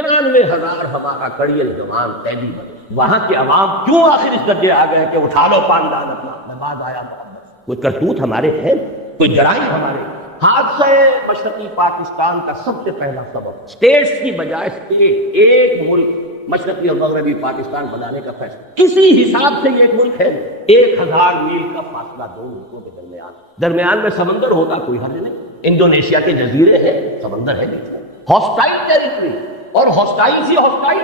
93,000 ہمارا کڑیل جوان قیدی بنے. وہاں کے عوام کیوں آخر اس درجے آ گئے کہ اٹھا لو پاندان اپنا، نماز آیا محمد. کوئی کرتوت ہمارے ہیں، کوئی جرائم ہمارے. حادثہ مشرقی پاکستان کا سب سے پہلا سبب اسٹیٹس کی بجائے اسٹیٹ، ایک ملک مشرقی اور مغربی پاکستان بنانے کا فیصلہ. کسی حساب سے یہ ایک ملک ہے. 1000 میل کا فاصلہ دو ملکوں کے درمیان میں سمندر ہوتا کوئی حل نہیں. انڈونیشیا کے جزیرے ہیں، سمندر ہے نہیں. ہاسٹائل ٹیریٹری اور ہاسٹائل سی ہاسٹائل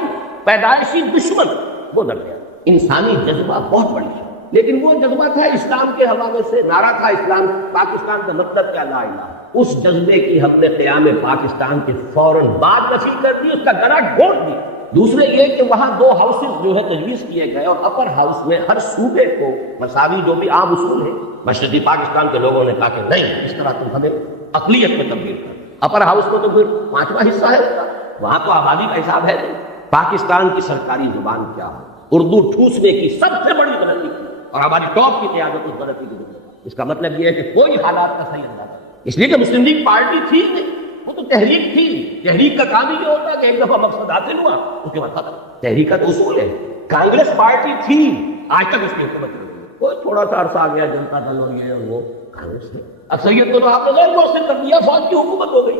پیدائشی دشمن وہ درمیان. انسانی جذبہ بہت بڑی ہے، لیکن وہ جذبہ تھا اسلام کے حوالے سے. نعرہ تھا اسلام پاکستان کا مطلب کیا، لا الہ. اس جذبے کی ہم نے قیام پاکستان کے فوراً بعد نفی کر دی، اس کا گلا گھونٹ دیا. دوسرے یہ کہ وہاں 2 ہاؤسز جو ہے تجویز کیے گئے، اور اپر ہاؤس میں ہر صوبے کو مساوی جو بھی عام اصول ہے. مشرقی پاکستان کے لوگوں نے کہا کہ نہیں، اس طرح تم ہمیں اقلیت میں تبدیل کر. اپر ہاؤس کو تو پھر 5واں حصہ ہے، وہاں تو آبادی کا حساب ہے نہیں. پاکستان کی سرکاری زبان کیا ہے؟ اردو ٹھوسنے کی سب سے بڑی غلطی کی، اور ہماری ٹاپ کی قیادت اس غلطی کی ذمہ. اس کا مطلب یہ ہے کہ کوئی حالات کا صحیح اندازہ، اس لیے کہ مسلم لیگ پارٹی تھی نہیں، وہ تو تحریک تھی. تحریک کا کام ہی یہ ہوتا ہے کہ ایک دفعہ مقصد حاصل ہوا اس کے بعد ختم. تحریک کا تو اصول ہے. کانگریس پارٹی تھی، آج تک اس کی حکومت نہیں ہوئی. کوئی تھوڑا سا عرصہ آ گیا جنتا دل اور یہ اور وہ، کانگریس نے اکثریت کو تو آپ نے غیر مؤثر کر دیا، فوج کی حکومت ہو گئی.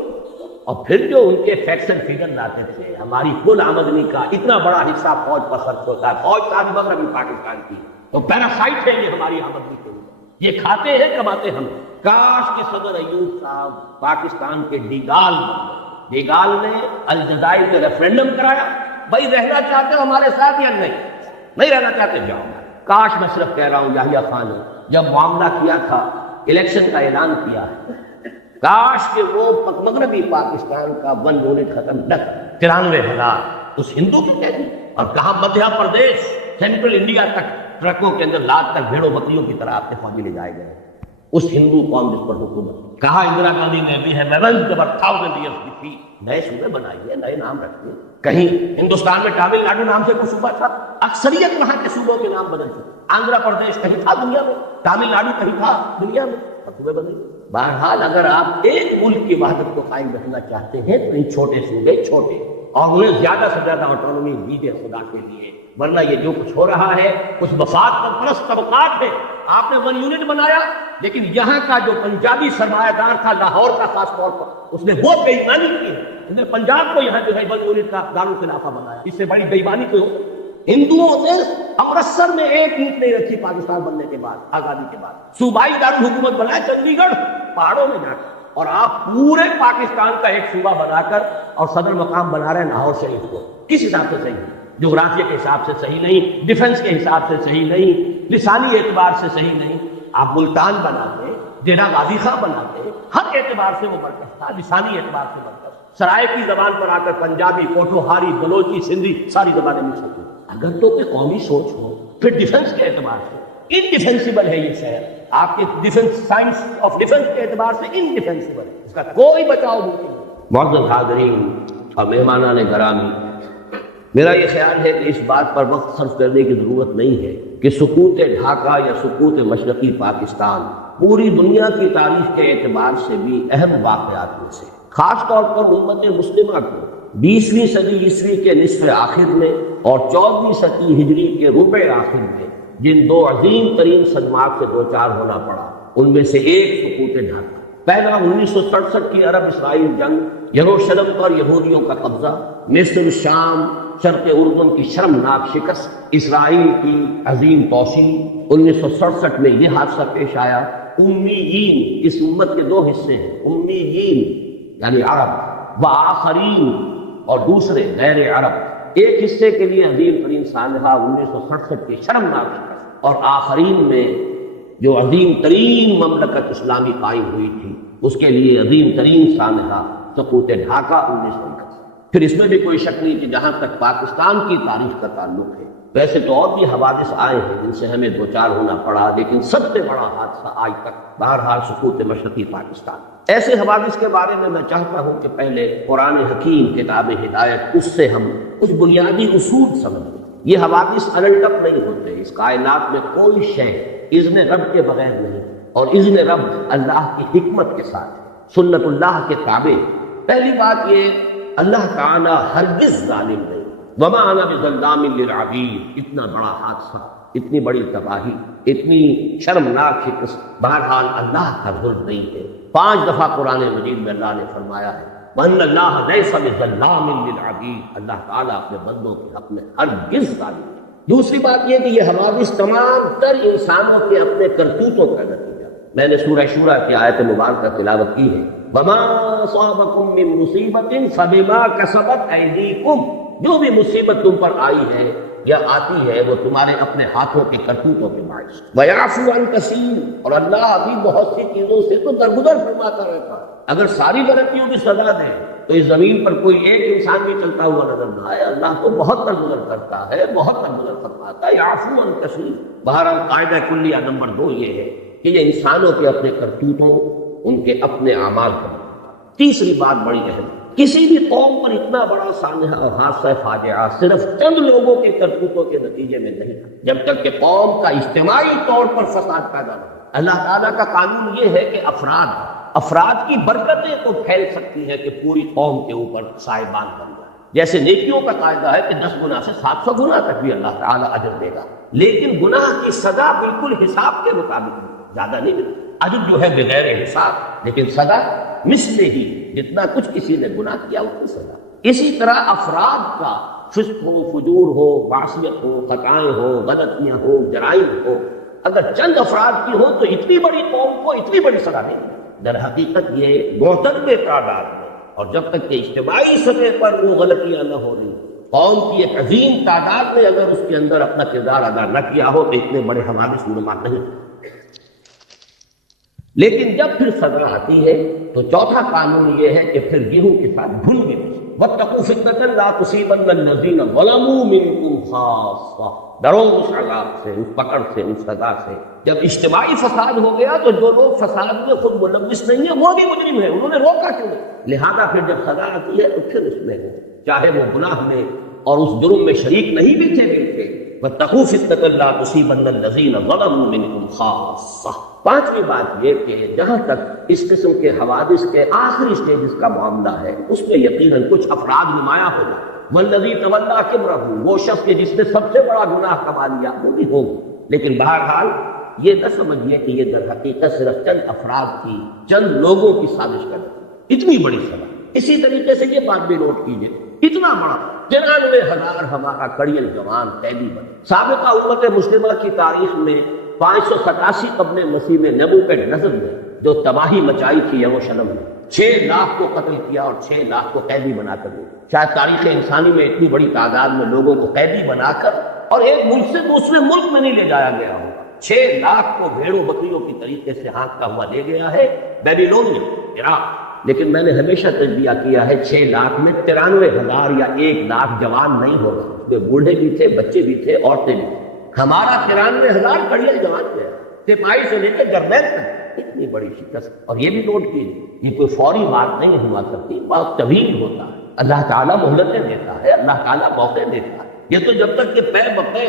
اور پھر جو ان کے فیکٹس اینڈ فگر لاتے تھے، ہماری کل آمدنی کا اتنا بڑا حصہ فوج پر خرچ ہوتا ہے. فوج ساری مغربی پاکستان کی تو پیراسائٹ ہے یہ ہماری آمدنی کے اوپر. یہ کھاتے ہیں، کماتے ہم. کاش کہ صدر ایوب صاحب پاکستان کے ڈیگال بن گئے. ڈیگال نے الجزائر میں ریفرینڈم کرایا، بھائی رہنا چاہتے ہو ہمارے ساتھ یا نہیں رہنا چاہتے جاؤ. کاش، میں صرف کہہ رہا ہوں، یحییٰ خان نے جب معاملہ کیا تھا، الیکشن کا اعلان کیا ہے، کاش کہ وہ مغربی پاکستان کا 1 یونٹ ختم نہ کر. 93,000 اس ہندو کی قیدی، اور کہاں مدھیہ پردیش سینٹرل انڈیا تک ٹرکوں کے اندر لاد کر بھیڑوں بکریوں کی طرح اپنے فوجی لے جائے گئے. اس ہندو قوم جس پر حکومت. کہا اندرا گاندھی نے بھی ہے، 1000 years کی تھی. نئے صوبے بنائیے، نئے نام رکھیے. کہیں ہندوستان میں تامل ناڈو نام سے کوئی صوبہ تھا؟ اکثریت وہاں کے صوبوں کے نام بدل چکے. آندھرا پردیش کہیں تھا دنیا میں، تامل ناڈو کہیں تھا دنیا میں، صوبے بدل. بہرحال اگر آپ ایک ملک کی وحدت کو قائم رکھنا چاہتے ہیں تو ان چھوٹے صوبے چھوٹے، اور انہیں زیادہ سے زیادہ آٹونومی دیجیے خدا کے لیے. ورنہ یہ جو کچھ ہو رہا ہے کچھ مفاد پرست طبقات ہے. آپ نے 1 یونٹ بنایا، لیکن یہاں کا جو پنجابی سرمایہ دار تھا لاہور کا خاص طور پر، اس نے وہ بے ایمانی کی. اس نے پنجاب کو یہاں جو ہے 1 یونٹ کا دارالخلافہ بنایا. اس سے بڑی بے ایمانی کوئی ہو؟ ہندوؤں نے امرتسر میں ایک اینٹ نہیں رکھی پاکستان بننے کے بعد، آزادی کے بعد. صوبائی دارالحکومت بنایا چنڈی گڑھ پہاڑوں میں جا کر، اور آپ پورے پاکستان کا ایک صوبہ بنا کر اور صدر مقام بنا رہے ہیں لاہور شریف کو. کس حساب سے صحیح؟ جغرافیہ کے حساب سے صحیح نہیں، ڈیفنس کے حساب سے صحیح نہیں، لسانی اعتبار سے صحیح نہیں. آپ ملتان بناتے، ڈیرہ غازی خان بناتے، ہر اعتبار سے وہ برکت تھا، لسانی اعتبار سے برکت. سرائے کی زبان پر آ کر پنجابی، پوٹھوہاری، بلوچی، سندھی ساری زبانیں مل سکتی. اگر تو کوئی قومی سوچ ہو پھر ڈیفنس کے اعتبار سے انڈیفینسیبل ہے یہ شہر. آپ کے ڈیفنس، سائنس آف ڈیفنس کے اعتبار سے انڈیفینسیبل ہے، اس کا کوئی بچاؤ نہیں. معزز حاضرین اور مہمانان گرامی، میرا یہ خیال ہے کہ اس بات پر وقت صرف کرنے کی ضرورت نہیں ہے کہ سقوط ڈھاکہ یا سقوط مشرقی پاکستان پوری دنیا کی تاریخ کے اعتبار سے بھی اہم واقعات میں سے. خاص طور پر امت مسلمہ کو 20ویں صدی عیسوی کے نصف آخر میں اور 14ویں صدی ہجری کے ربع آخر میں جن 2 عظیم ترین صدمات سے دوچار ہونا پڑا، ان میں سے ایک سقوط ڈھاکہ. پہلا 1967 کی عرب اسرائیل جنگ، یروشلم پر یہودیوں کا قبضہ، مصر، شام، شرق اردن کی شرمناک شکست، اسرائیل کی عظیم توسیع. 1967 میں یہ حادثہ پیش آیا. امیین، اس امت کے 2 حصے ہیں، امیین یعنی عرب، وآخرین اور دوسرے غیر عرب. ایک حصے کے لیے عظیم ترین سانحہ 1967 کی شرمناک شکست، اور آخرین میں جو عظیم ترین مملکت اسلامی قائم ہوئی تھی اس کے لیے عظیم ترین سانحہ سقوط ڈھاکہ 1961. پھر اس میں بھی کوئی شک نہیں کہ جہاں تک پاکستان کی تاریخ کا تعلق ہے، ویسے تو اور بھی حوادث آئے ہیں جن سے ہمیں دوچار ہونا پڑا، لیکن سب سے بڑا حادثہ آج تک بہرحال سقوط مشرقی پاکستان. ایسے حوادث کے بارے میں چاہتا ہوں کہ پہلے قرآن حکیم کتاب ہدایت، اس سے ہم کچھ بنیادی اصول سمجھیں. یہ حوادث انلٹپ نہیں ہوتے. اس کائنات میں کوئی شے اذن رب کے بغیر نہیں، اور اذن رب اللہ کی حکمت کے ساتھ، سنت اللہ کے تابع. پہلی بات یہ اللہ تعالیٰ ہرگز ظالم نہیں، وما انا بظلام للعبید، اتنا بڑا حادثہ، اتنی بڑی تباہی، اتنی شرمناک شکست، بہرحال اللہ کا ظلم نہیں ہے۔ 5 دفعہ قرآن مجید میں اللہ نے فرمایا ہے وَأَنَّ اللَّهَ لَيْسَ بِظَلَّامٍ لِلْعَبِيدِ، اللہ تعالیٰ اپنے بندوں کے حق میں ہرگز ظالم نہیں۔ دوسری بات یہ کہ یہ حوادث تمام تر انسانوں کے اپنے کرتوتوں کا نتیجہ۔ میں نے سورہ شورى کی آیت مبارکہ تلاوت کی ہے، وَمَا أَصَابَكُم مِّن مُّصِيبَةٍ فَبِمَا كَسَبَتْ أَيْدِيكُمْ، جو بھی مصیبت تم پر آئی ہے یا آتی ہے وہ تمہارے اپنے ہاتھوں کے کرتوتوں کے باعث۔ وَيَعْفُو عَن كَثِيرٍ، اور اللہ ابھی بہت سی چیزوں سے تو درگزر فرماتا رہتا ہے۔ اگر ساری غلطیوں کی سزا دے تو اس زمین پر کوئی ایک انسان بھی چلتا ہوا نظر نہ آئے، اللہ تو بہت درگزر کرتا ہے، بہت درگزر فرماتا ہے۔ یعفو عن کثیر، بہرحال قاعدہ کلیہ نمبر 2 یہ ہے کہ یہ انسانوں کے اپنے کرتوتوں، ان کے اپنے اعمال کا۔ تیسری بات بڑی اہم، کسی بھی قوم پر اتنا بڑا سانحہ اور حادثہ فاجعہ صرف چند لوگوں کے کرتوتوں کے نتیجے میں نہیں، جب تک کہ قوم کا اجتماعی طور پر فساد پیدا نہ ہو۔ اللہ تعالیٰ کا قانون یہ ہے کہ افراد کی برکتیں تو پھیل سکتی ہیں کہ پوری قوم کے اوپر سائبان بن جائے۔ جیسے نیکیوں کا قاعدہ ہے کہ 10 گنا سے 700 گنا تک بھی اللہ تعالیٰ اجر دے گا، لیکن گناہ کی سزا بالکل حساب کے مطابق زیادہ نہیں ملتی۔ اجر جو ہے بغیر حساب، لیکن سزا مثل ہی، جتنا کچھ کسی نے گناہ کیا اتنی سزا۔ اسی طرح افراد کا فسق ہو، فجور ہو، معصیت ہو، خطائیں ہو، غلطیاں ہو، جرائم ہو، اگر چند افراد کی ہو تو اتنی بڑی قوم کو اتنی بڑی سزا نہیں ملتی۔ در حقیقت یہ معتدل تعداد میں، اور جب تک کہ اجتماعی سطح پر وہ غلطیاں نہ ہو رہی، قوم کی ایک عظیم تعداد نے اگر اس کے اندر اپنا کردار ادا نہ کیا ہو تو اتنے بڑے حوادث نما نہیں۔ لیکن جب پھر سزا آتی ہے تو چوتھا قانون یہ ہے کہ پھر گیہوں کے ساتھ گھل میں وَاتَّقُوا فِتْنَةً لَا تُصِيبَنَّ الَّذِينَ ظَلَمُوا مِنكُمْ خَاصَّةً، ڈرو اس عذاب سے، اس پکڑ سے، اس سزا سے۔ جب اجتماعی فساد ہو گیا تو جو لوگ فساد میں خود ملوث نہیں ہیں وہ بھی مجرم ہیں، انہوں نے روکا کیوں؟ لہذا پھر جب سزا آتی ہے تو پھر اس میں چاہے وہ گناہ میں اور اس جرم میں شریک نہیں بھی تھے ملتے، وَاتَّقُوا فِتْنَةً لَا تُصِيبَنَّ الَّذِينَ ظَلَمُوا مِنكُمْ خَاصَّةً۔ پانچویں بات یہ کہ جہاں تک اس قسم کے حوادث کے آخری سٹیجز کا معاملہ ہے اس میں یقیناً کچھ افراد نمایاں ہو جائے۔ والذی تولیٰ کبرہ، وہ شخص کے جس نے سب سے بڑا گناہ کما لیا، وہ بھی ہوگا۔ لیکن بہرحال یہ نہ سمجھیے کہ یہ در حقیقت صرف چند افراد کی، چند لوگوں کی سازش کرتی اتنی بڑی سزا۔ اسی طریقے سے یہ بات بھی نوٹ کیجیے، اتنا بڑا 93,000 ہمارا کڑیل جوان قیدی بنے۔ سابقہ امت مسلمہ کی تاریخ میں 587 قبل مسیح میں نبوکدنضر نے جو تباہی مچائی تھی یروشلم میں، 6 لاکھ کو قتل کیا اور 6 لاکھ کو قیدی بنا کر دیا۔ شاید تاریخ انسانی میں اتنی بڑی تعداد میں لوگوں کو قیدی بنا کر اور ایک ملک سے دوسرے ملک میں نہیں لے جایا گیا ہوگا۔ 6 لاکھ کو بھیڑوں بکریوں کی طریقے سے ہانکتا ہوا لے گیا ہے بیبیلونیا، عراق۔ لیکن میں نے ہمیشہ تجزیہ کیا ہے 6 لاکھ میں 93,000 یا 1 لاکھ جوان نہیں ہوگا، جو بوڑھے بھی تھے، بچے بھی تھے، عورتیں بھی تھیں۔ ہمارا 93,000 کڑیل جوان تھے، سپاہی سے لے کے جرنیل تک۔ اتنی بڑی شکست، اور یہ بھی نوٹ کیجیے یہ کوئی فوری بات نہیں ہوا کرتی، بہت طویل ہوتا ہے۔ اللہ تعالیٰ مہلتیں دیتا ہے، اللہ تعالیٰ موقع دیتا ہے۔ یہ تو جب تک کہ پے بپے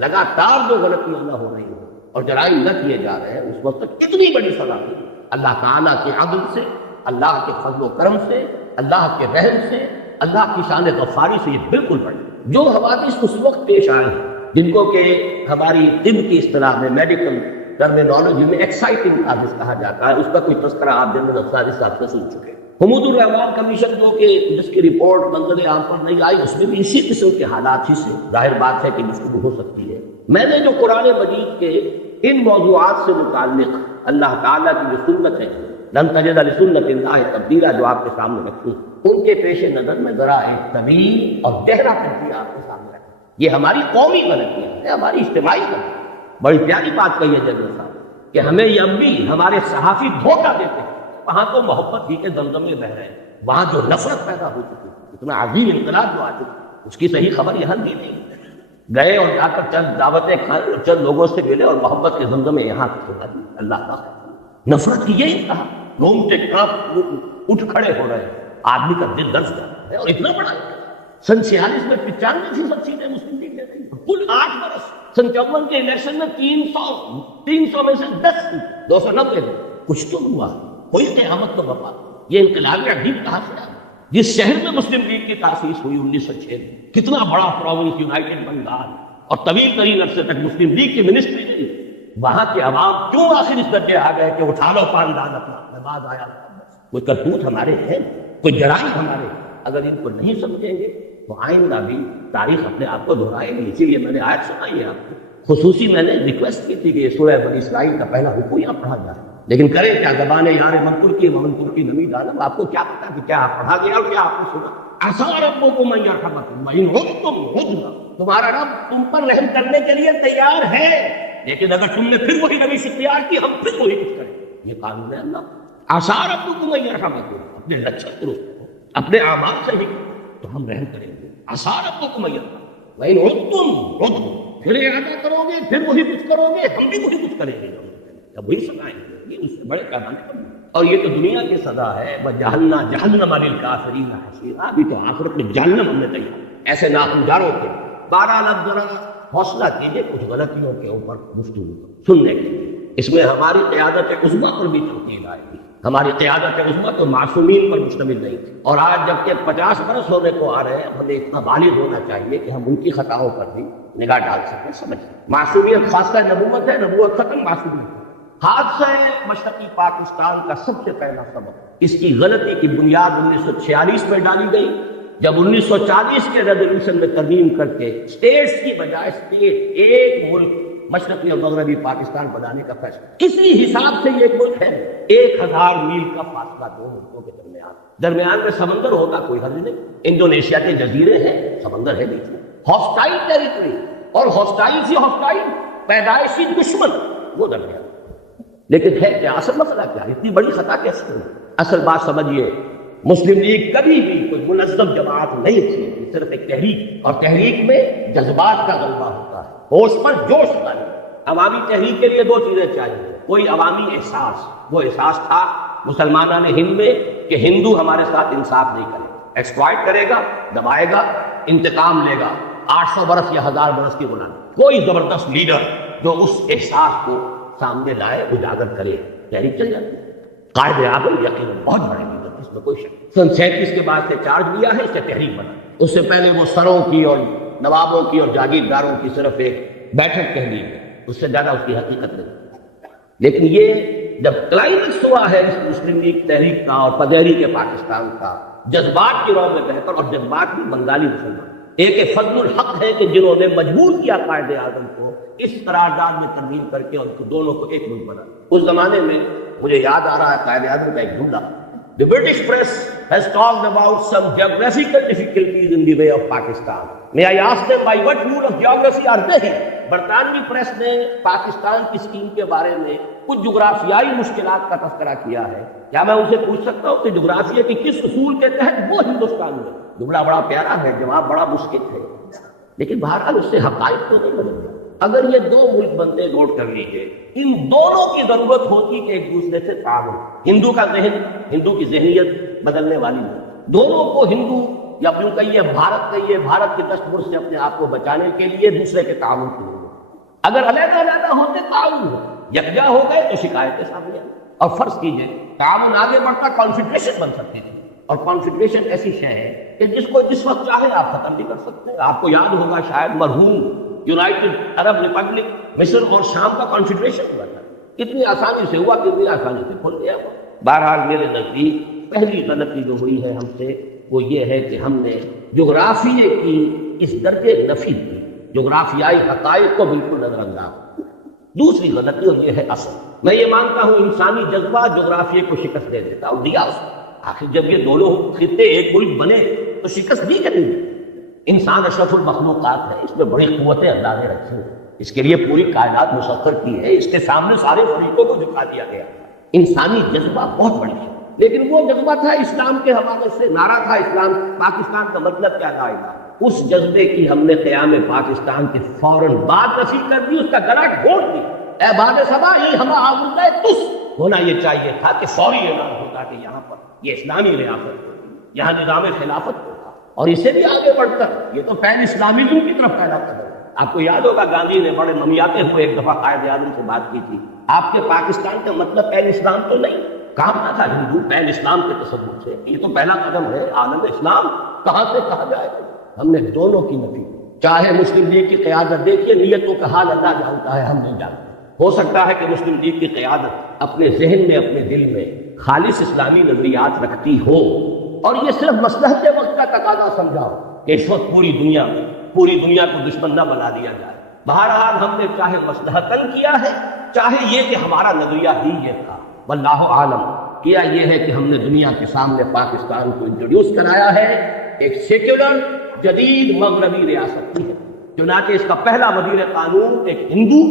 لگاتار جو غلطیاں نہ ہو رہی ہوں اور جرائم نہ کیے جا رہے ہیں، اس وقت تک اتنی بڑی سزا دی۔ اللہ تعالیٰ کے عدل سے، اللہ کے فضل و کرم سے، اللہ کے رحم سے، اللہ کی شان غفاری سے یہ بالکل بڑی۔ جو حوادث اس وقت پیش آئے ہیں، جن کو کہ ہماری طب کی اصطلاح میں، میڈیکل ٹرمینالوجی میں ایکسائٹنگ حادث کہا جاتا ہے، اس کا کوئی تذکرہ آپ جنرل افساری صاحب سے سن چکے۔ حمود الرحمان کمیشن جو کہ جس کی رپورٹ منظر عام پر نہیں آئی، اس میں بھی اسی قسم کے حالات ہی سے ظاہر بات ہے کہ گفتگو ہو سکتی ہے۔ میں نے جو قرآن مجید کے ان موضوعات سے متعلق اللہ تعالیٰ کی جو سنت ہے، لن تجد لسنت اللہ تبدیلا، جو آپ کے سامنے رکھی، ان کے پیش نظر میں ذرا ایک طویل اور گہرا تجزیہ آپ کے سامنے رکھا۔ یہ ہماری قومی غلطی ہے، ہماری اجتماعی غلطی۔ بڑی پیاری بات کہی ہے جنرل صاحب کہ ہمیں یہ اب بھی ہمارے صحافی دھوکہ دیتے ہیں۔ وہاں تو محبت ہی کے دمدمے بہ رہے ہیں، وہاں جو نفرت پیدا ہو چکی، اتنا عظیم انقلاب جو آ چکی، اس کی صحیح خبر یہاں دی نہیں۔ گئے اور جا کر چند دعوتیں کھائیں اور چند لوگوں سے ملے اور محبت کے زمزمے یہاں سنا دی۔ اللہ کا نفرت کی یہی کہا، رومٹے کانپ اٹھ کھڑے ہو رہے ہیں، آدمی کا دل درد جاتا ہے۔ اور اتنا بڑا سن 46 میں 95% سیٹیں مسلم لیگ لے گئی، کل 8 برس۔ سن 54 کے الیکشن میں 300 میں سے 10 سیٹ، 290 کچھ تو ہوا، کوئی قیامت تو بپا۔ یہ انقلابی عجیب کہاں سے آیا؟ جس شہر میں مسلم لیگ کی تاسیس ہوئی 1906 میں، کتنا بڑا پروونس یونائٹڈ بنگال، اور طویل ترین عرصے تک مسلم لیگ کی منسٹری رہی، وہاں کے عوام کیوں آخر اس درجے آ گئے کہ اٹھا لو پاندان اپنا، نماز آیا کوئی کرتوت ہمارے ہیں، کوئی جرائم ہمارے، اگر ان کو نہیں سمجھیں گے تو آئندہ بھی تاریخ اپنے آپ کو دہرائے گی۔ اسی لیے میں نے آیت سنائی ہے آپ کو، خصوصی میں نے ریکویسٹ کی تھی کہ یہ سورہ بنی اسرائیل کا پہلا رکوع یہاں پڑھا جائے، لیکن کریں کیا، زبان یار منقر کی منقر کی نمی ڈالم، آپ کو کیا پتا کہ کیا پڑھا گیا اور کیا آپ نے سنا۔ عسیٰ ربکم ان یرحمکم وان عدتم عدنا، تمہارا رب تم پر رحم کرنے کے لیے تیار ہے، لیکن اگر تم نے پھر وہی روش اختیار کی ہم پھر وہی کچھ کریں گے۔ یہ قانون ہے اللہ۔ عسیٰ ربکم ان یرحمکم، اپنے لچک درست کرو، اپنے اعمال سے ہی تو ہم رحم کریں گے۔ عسیٰ ربکم ان یرحمکم وان عدتم عدنا، پھر ارادہ کرو گے پھر وہی کچھ کرو گے ہم بھی وہی کچھ کریں گے، اب وہی سزائیں گے، اس سے بڑے پیمانے پر۔ اور یہ تو دنیا کی سزا ہے، وجعلنا جہنم للکافرین حصیرا، ابھی تو آخرت میں جہنم ہم نے تیار ایسے ناخنجاروں کے۔ بہرحال اب ذرا حوصلہ کیجیے کچھ غلطیوں کے اوپر گفتگو سننے کے لیے، اس میں ہماری قیادت عظمیٰ پر بھی تنقید آئے گی۔ ہماری قیادت عظمیٰ تو معصومین پر مشتمل نہیں تھی، اور آج جب کہ 50 برس ہونے کو آ رہے ہیں، ہمیں اتنا بالغ ہونا چاہیے کہ ہم ان کی خطاؤں پر بھی نگاہ ڈال سکیں، سمجھ سکیں۔ معصومیت خاصہ نبوت ہے، نبوت ختم، معصومیت۔ حادثہ مشرقی پاکستان کا سب سے پہلا سبب اس کی غلطی کی بنیاد 1946 میں ڈالی گئی، جب 1940 کے ریزولوشن میں ترمیم کر کے اسٹیٹس کی بجائے اسٹیٹ ایک ملک مشرقی اور مغربی پاکستان بنانے کا فیصلہ۔ کسی حساب سے یہ ایک ملک ہے، 1000 میل کا فاصلہ دو ملکوں کے درمیان میں سمندر ہوگا کوئی حد نہیں، انڈونیشیا کے جزیرے ہیں، سمندر ہے بیچ میں، ہاسٹائل ٹیریٹری، اور ہاسٹائل سے ہاسٹائل پیدائشی دشمن وہ درمیان۔ لیکن ہے کیا اصل مسئلہ کیا، اتنی بڑی خطا کیسے ہوئی؟ اصل بات سمجھیے، مسلم لیگ کبھی بھی کوئی منظم جماعت نہیں تھی، صرف ایک تحریک، اور تحریک میں جذبات کا غلبہ ہوتا ہے، ہوش پر جوش نہیں۔ عوامی تحریک کے لیے 2 چیزیں چاہیے، کوئی عوامی احساس، وہ احساس تھا مسلمانان ہند میں کہ ہندو ہمارے ساتھ انصاف نہیں کرے گا، ایکسپلائٹ کرے گا، دبائے گا، انتقام لے گا، 800 برس یا 1000 برس کی غلامی۔ کوئی زبردست لیڈر جو اس احساس کو سامنے لائے، اجاگر کرے، تحریک چل جاتی ہے۔ قائد اعظم یقیناً بہت بڑے لیڈر، اس میں کوئی شک۔ سن 37 کے بعد سے چارج لیا ہے، اس سے تحریک بنا۔ اس سے پہلے وہ سروں کی اور نوابوں کی اور جاگیرداروں کی صرف ایک بیٹھک کہہ لی ہے، اس سے زیادہ اس کی حقیقت نہیں۔ لیکن یہ جب کلائمیکس ہوا ہے اس مسلم لیگ تحریک کا اور پدیری کے پاکستان کا، جذبات کی رو میں بہتر، اور جذبات بھی بنگالی مسلمان، ایک فضل الحق ہے کہ جنہوں نے مجبور کیا قائد اعظم کو اس قرارداد میں ترمیم کر کے اور دونوں کو ایک ملک بنا۔ اس زمانے میں مجھے یاد آ رہا ہے قائد اعظم کا ایک جملہ، The British press has talked about some geographical difficulties in the way of Pakistan. May I ask them by what rule of geography are they? برطانوی پریس نے پاکستان کی اسکیم کے بارے میں کچھ جغرافیائی مشکلات کا تذکرہ کیا ہے، کیا میں اسے پوچھ سکتا ہوں کہ جغرافیہ کے کس اصول کے تحت وہ ہندوستان میں؟ جملہ بڑا پیارا ہے، جواب بڑا مشکل ہے، لیکن بہرحال اس سے حقائق تو نہیں بدل گیا۔ اگر یہ 2 ملک بنتے، نوٹ کر لیجیے، ان دونوں کی ضرورت ہوتی کہ ایک دوسرے سے تعاون۔ ہندو کا ذہن، ہندو کی ذہنیت بدلنے والی ہے، دونوں کو ہندو یا اپنی کہیے بھارت کے دستور سے اپنے آپ کو بچانے کے لیے دوسرے کے تعاون کی ضرورت۔ اگر علیحدہ ہوتے تعاون ہو، یکجا ہو گئے تو شکایتیں سامنے آئیں۔ اور فرض کیجئے تعاون آگے بڑھتا کانفیڈریشن بن سکتی تھی، اور کانفیڈریشن ایسی شے ہے کہ جس کو جس وقت چاہے آپ ختم بھی کر سکتے ہیں۔ آپ کو یاد ہوگا شاید مرحوم یونائٹڈ عرب ریپبلک مصر اور شام کا کانفیڈریشن ہوا تھا، کتنی آسانی سے ہوا، کتنی آسانی سے کھل گیا۔ بہرحال میرے نزدیک پہلی غلطی جو ہوئی ہے ہم سے وہ یہ ہے کہ ہم نے جغرافیے کی اس درجے نفی کی، جغرافیائی حقائق کو بالکل نظر انداز۔ دوسری غلطی اور یہ ہے اصل، میں یہ مانتا ہوں انسانی جذبہ جغرافیے کو شکست دے دیتا اور دیا اس کو۔ آخر جب یہ دونوں خطے ایک ملک بنے تو شکست دی کریں گے۔ انسان اشرف المخلوقات ہے، اس میں بڑی قوتیں اللہ نے رکھی ہیں، اس کے لیے پوری کائنات مسخر کی ہے، اس کے سامنے سارے فریقوں کو جھکا دیا گیا۔ انسانی جذبہ بہت بڑی ہے، لیکن وہ جذبہ تھا اسلام کے حوالے سے، نعرہ تھا اسلام پاکستان کا مطلب کیا لائے گا، اس جذبے کی ہم نے قیام پاکستان کے فوراً بعد نفی کر دی، اس کا گلا گھونٹ دی۔ اے باد صبا ہی ہم آوردہ تس، ہونا یہ چاہیے تھا کہ فوری اعلان ہوتا کہ یہاں پر یہ اسلامی ریاست ہوگی، یہاں نظام خلافت ہوگا، اور اسے بھی آگے بڑھ کر یہ تو پین اسلامیزم کی طرف پہلا قدم ہے۔ آپ کو یاد ہوگا گاندھی نے بڑے ممیاتے ہوئے ایک دفعہ قائد اعظم سے بات کی تھی، آپ کے پاکستان کا مطلب پین اسلام تو نہیں، کام نہ تھا ہندو پین اسلام کے تصور سے، یہ تو پہلا قدم ہے، عالم اسلام کہاں سے کہا جائے گا؟ ہم نے دونوں کی نفی، چاہے مسلم لیگ کی قیادت دیکھیے، نیتوں کا حال اللہ جانتا ہے، ہم نہیں جانتے۔ ہو سکتا ہے کہ مسلم لیگ کی قیادت اپنے ذہن میں، اپنے دل میں خالص اسلامی نظریات رکھتی ہو، اور یہ صرف مصلحت وقت کا تقاضا سمجھا ہو کہ اس وقت پوری دنیا کو دشمن نہ بنا دیا جائے۔ بہرحال ہم نے چاہے مصلحتاً کیا ہے، چاہے یہ کہ ہمارا نظریہ ہی یہ تھا، واللہ عالم، کیا یہ ہے کہ ہم نے دنیا کے سامنے پاکستان کو انٹروڈیوس کرایا ہے ایک سیکولر جدید مغربی ریاست کی ہے، چنانچہ اس کا پہلا وزیر قانون ایک ہندو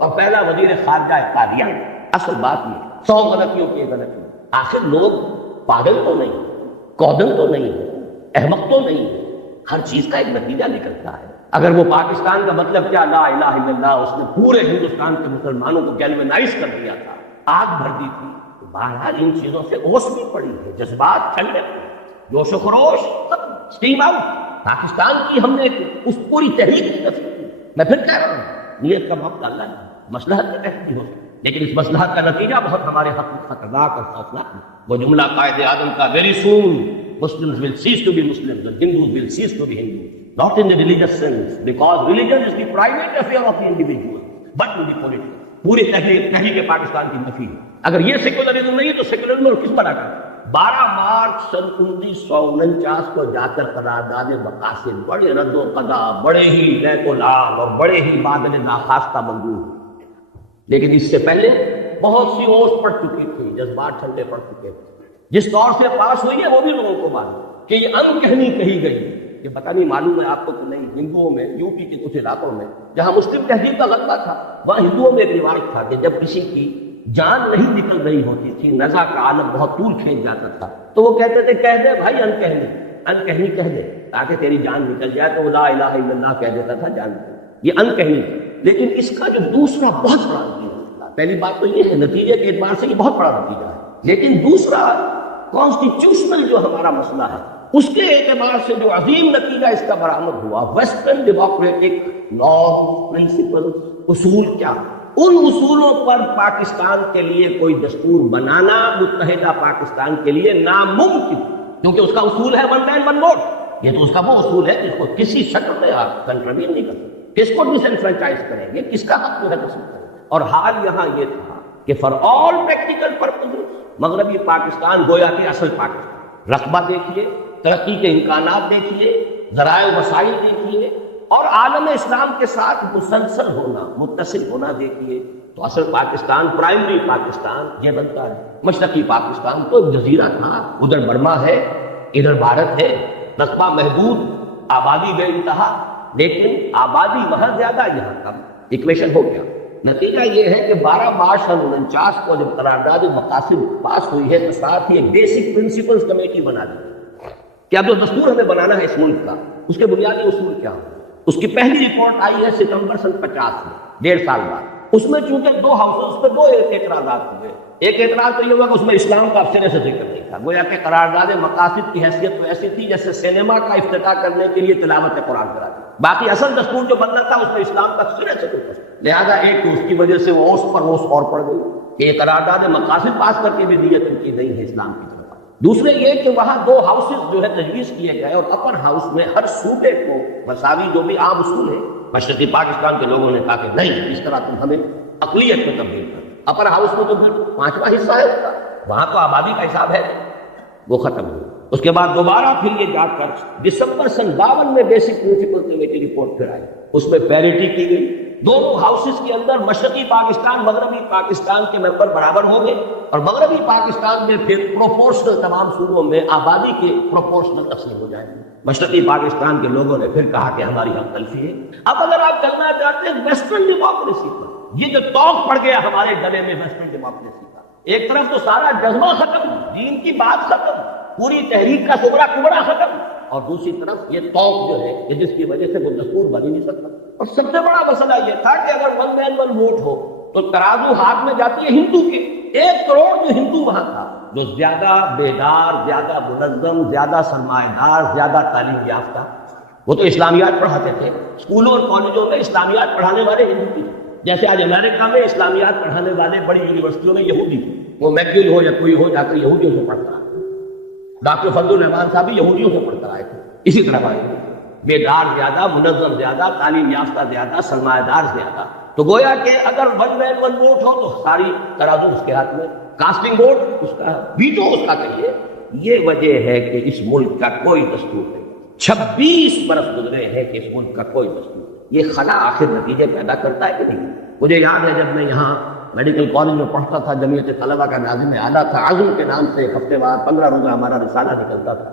اور پہلا وزیر خارجہ ایک قادیانی۔ اصل بات یہ 100 غلطیوں کی غلطی، آخر لوگ پاگل تو نہیں، کودن تو نہیں ہے، احمق تو نہیں ہے، ہر چیز کا ایک نتیجہ نکلتا ہے۔ اگر وہ پاکستان کا مطلب کیا لا الہ الا اللہ، اس نے پورے ہندوستان کے مسلمانوں کو گیلوینائز کر دیا تھا، آگ بھر دی تھی، تو بہرحال ان چیزوں سے اوس بھی پڑی ہے، جذبات ٹھنڈے، جوش و خروش اسٹیم آؤٹ۔ پاکستان کی ہم نے اس پوری تحریک کی نفی کی۔ میں پھر کہہ رہا ہوں، نیت کا موقع اللہ ہے، مصلحت کے تحت بھی ہو، لیکن اس مصلحت کا نتیجہ بہت ہمارے حق میں خطرناک اور خوفناک ہے۔ وہ جملہ قائد اعظم کا very soon Muslims will cease to be Muslims and Hindus will cease to be Hindus, not in the religious sense, because religion is the private affair of the individual, but in the political. پوری تحریک پاکستان کی نفی ہے۔ اگر یہ secularism نہیں تو secularism کس بنا کر 12 مارچ سن 1949 کو جا کر قرارداد مقاصد بڑے رد و قضا، بڑے ہی نیک و لام اور بڑے ہی بادل ناخواستہ منظور، لیکن اس سے پہلے بہت سی اوس پڑ چکی تھی، جذبات ٹھنڈے پڑ چکے تھے۔ جس طور سے پاس ہوئی ہے وہ بھی لوگوں کو معلوم کہ یہ انکہنی کہی گئی، یہ پتہ نہیں معلوم ہے آپ کو کہ نہیں، ہندوؤں میں یو پی کے کچھ علاقوں میں جہاں مسلم تہذیب کا غلبہ تھا، وہاں ہندوؤں میں ایک رواج تھا کہ جب کسی کی جان نہیں نکل رہی ہوتی تھی، نزع کا عالم بہت طول کھینچ جاتا تھا، تو وہ کہتے تھے کہہ دے بھائی انکہنی کہہ دے تاکہ تیری جان نکل جائے، تو وہ لا الہ الا اللہ کہہ دیتا تھا، جان نکل، یہ انکہنی۔ لیکن اس کا جو دوسرا بہت بڑا نتیجہ، پہلی بات تو یہ ہے نتیجے کے اعتبار سے یہ بہت بڑا نتیجہ ہے، لیکن دوسرا کانسٹیٹیوشنل جو ہمارا مسئلہ ہے اس کے اعتبار سے جو عظیم نتیجہ اس کا برآمد ہوا، ویسٹرن ڈیموکریٹک نارمز، پرنسپل، اصول، کیا ان اصولوں پر پاکستان کے لیے کوئی دستور بنانا متحدہ پاکستان کے لیے ناممکن، کیونکہ اس کا اصول ہے ون مین ون ووٹ۔ یہ تو اس کا وہ اصول ہے جس کو کسی شکل میں آپ کنٹروین نہیں کر سکتے، کس کو ڈس enfranchise کریں گے، کس کا حق جو ہے ڈس کریں گے۔ اور حال یہاں یہ تھا کہ فار آل پریکٹیکل پرپزز مغربی پاکستان گویا کہ اصل پاکستان، رقبہ دیکھیے، ترقی کے امکانات دیکھیے، ذرائع وسائل دیکھیے، اور عالم اسلام کے ساتھ مسلسل ہونا، متصل ہونا دیکھیے، تو اصل پاکستان، پرائمری پاکستان یہ بنتا ہے۔ مشرقی پاکستان تو جزیرہ تھا، ادھر برما ہے، ادھر بھارت ہے، رقبہ محدود، آبادی بے انتہا، لیکن آبادی وہاں زیادہ یہاں کم، ایکویشن ہو گیا۔ نتیجہ یہ ہے کہ 12 مارچ سن 49 کو جب قرارداد مقاصد پاس ہوئی ہے تو ساتھ ہی ایک بیسک پرنسپلز کمیٹی بنا دی کہ اب جو دستور ہمیں بنانا ہے اس ملک کا، اس کے بنیادی اصول کیا ہوں۔ اس کی پہلی رپورٹ آئی ہے ستمبر سن 50 میں، 1.5 سال بعد۔ اس میں چونکہ 2 ہاؤسز پہ 2 اعتراضات ہوئے۔ ایک اعتراض تو یہ ہوا کہ اس میں اسلام کا سرے سے ذکر نہیں تھا، گویا کہ قرارداد مقاصد کی حیثیت تو ایسی تھی جیسے سینما کا افتتاح کرنے کے لیے تلاوت قرآن کرا دی، باقی اصل دستور جو بننا تھا اس میں اسلام کا سرے سے کوئی نہیں۔ لہذا ایک تو اس کی وجہ سے وہ اوس پر اوس اور پڑ گئی کہ یہ قرارداد مقاصد پاس کر کے بھی نیت کی نہیں ہے اسلام کی طرف۔ دوسرے یہ کہ وہاں 2 ہاؤسز جو ہے تجویز کیے گئے، اور اپر ہاؤس میں ہر صوبے کو مساوی، جو بھی عام اصول ہے، مشرقی پاکستان کے لوگوں نے کہا کہ نہیں، اس طرح تم ہمیں اقلیت میں تبدیل کر۔ اپر ہاؤس میں تو پھر 5واں حصہ ہے اس کا، وہاں تو آبادی کا حساب ہے، وہ ختم ہو۔ اس کے بعد دوبارہ پھر یہ جا کر دسمبر سن 52 میں بیسک پرنسپل کمیٹی رپورٹ پھر آئی، اس میں پیریٹی کی گئی، دونوں ہاؤسز کے اندر مشرقی پاکستان مغربی پاکستان کے ممبر برابر ہو گئے، اور مغربی پاکستان میں پھر پروپورشنل تمام صوبوں میں آبادی کے پروپورشنل تقسیم ہو جائیں گے۔ مشرقی پاکستان کے لوگوں نے پھر کہا کہ ہماری حق تلفی ہے۔ اب اگر آپ چلنا چاہتے ہیں ویسٹرن ڈیموکریسی پر، یہ جو توق پڑ گیا ہمارے گلے میں ویسٹرن ڈیموکریسی کا، ایک طرف تو سارا جذبہ ختم، دین کی بات ختم، پوری تحریک کا سبرا کبرا ختم، اور دوسری طرف یہ توق جو ہے کہ جس کی وجہ سے وہ دستور بن ہی نہیں سکتا۔ اور سب سے بڑا مسئلہ یہ تھا کہ اگر ون مین ون ووٹ ہو تو ترازو ہاتھ میں جاتی ہے ہندو کے، 1 کروڑ جو ہندو وہاں تھا، جو زیادہ بیدار، زیادہ منظم، زیادہ سرمایہ دار، زیادہ تعلیم یافتہ، وہ تو اسلامیات پڑھاتے تھے، اسکولوں اور کالجوں میں اسلامیات پڑھانے والے ہندو تھے، جیسے آج امریکہ میں اسلامیات پڑھانے والے بڑی یونیورسٹیوں میں یہودی تھے۔ وہ میکیول ہو یا کوئی ہو جا کر یہودیوں سے پڑھ کر آئے. ڈاکٹر فضل الرحمان صاحب بھی یہودیوں سے پڑھ کر آئے تھے. اسی طرح آئے بیدار زیادہ، منظم زیادہ، تعلیم یافتہ زیادہ، سرمایہ دار زیادہ. تو گویا کہ اگر ون مین ون ووٹ ہو تو ساری ترازو اس کے ہاتھ میں، کاسٹنگ ووٹ اس کا، ویٹو اس کا کہیے. یہ وجہ ہے کہ اس ملک کا کوئی دستور نہیں. 26 برس گزرے ہیں کہ اس ملک کا کوئی دستور نہیں. یہ خلا آخر نتیجے پیدا کرتا ہے کہ نہیں؟ مجھے یاد ہے جب میں یہاں میڈیکل کالج میں پڑھتا تھا، جمعیت طلبہ کا ناظم اعلیٰ تھا، عزم کے نام سے ایک ہفتے بعد 15 روزہ ہمارا رسالہ نکلتا تھا.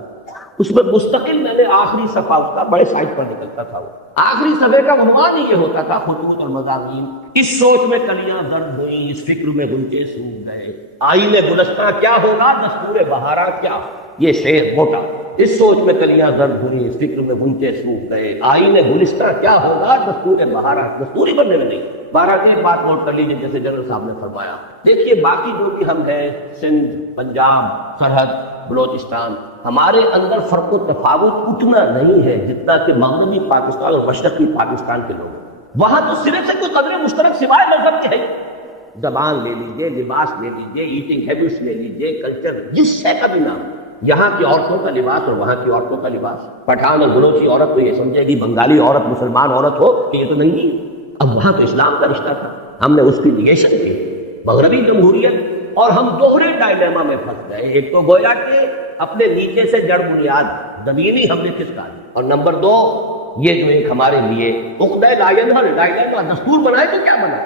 اس میں مستقل میں نے آخری صفحہ اس کا بڑے سائٹ پر نکلتا تھا. وہ آخری صفحے کا عنوان ہی یہ ہوتا تھا، خطوط اور مضامین. اس سوچ میں کلیاں زرد ہوئیں، اس فکر میں غنچے سوکھ گئے، آئین گلستاں کیا ہوگا، دستور بہاراں کیا. یہ شعر موٹا. اس سوچ میں کلیاں زرد ہوئیں، اس فکر میں غنچے سوکھ گئے، آئین گلستاں کیا ہوگا، دستور بہاراں. دستوری بننے میں نہیں. بارہ کی ایک بات نوٹ کر لیجیے، جیسے جنرل صاحب نے فرمایا. دیکھیے باقی جو بھی ہم ہیں، سندھ، پنجاب، سرحد، بلوچستان، ہمارے اندر فرق و تفاوت اتنا نہیں ہے جتنا کہ مغربی پاکستان اور مشرقی پاکستان کے لوگ. وہاں تو صرف سے کوئی قدر مشترک سوائے مذہب کے ہے. زبان لے لیجیے، لباس لے لیجیے، ایٹنگ ہیبٹس لے لیجیے، کلچر، جس شے کا بھی نام. یہاں کی عورتوں کا لباس اور وہاں کی عورتوں کا لباس. پٹھان اور بلوچی عورت تو یہ سمجھے گی بنگالی عورت مسلمان عورت ہو کہ یہ تو نہیں ہے. اب وہاں تو اسلام کا رشتہ تھا، ہم نے اس کی نیگیشن کی. مغربی جمہوریت اور ہم دوہرے ڈائلیما میں پھنس گئے. ایک تو گویا کہ اپنے نیچے سے جڑ بنیاد زمینی ہم نے کس کا، اور نمبر 2 یہ جو ایک ہمارے لیے عقدہ ڈائلیما دستور بنائے تو کیا بنا.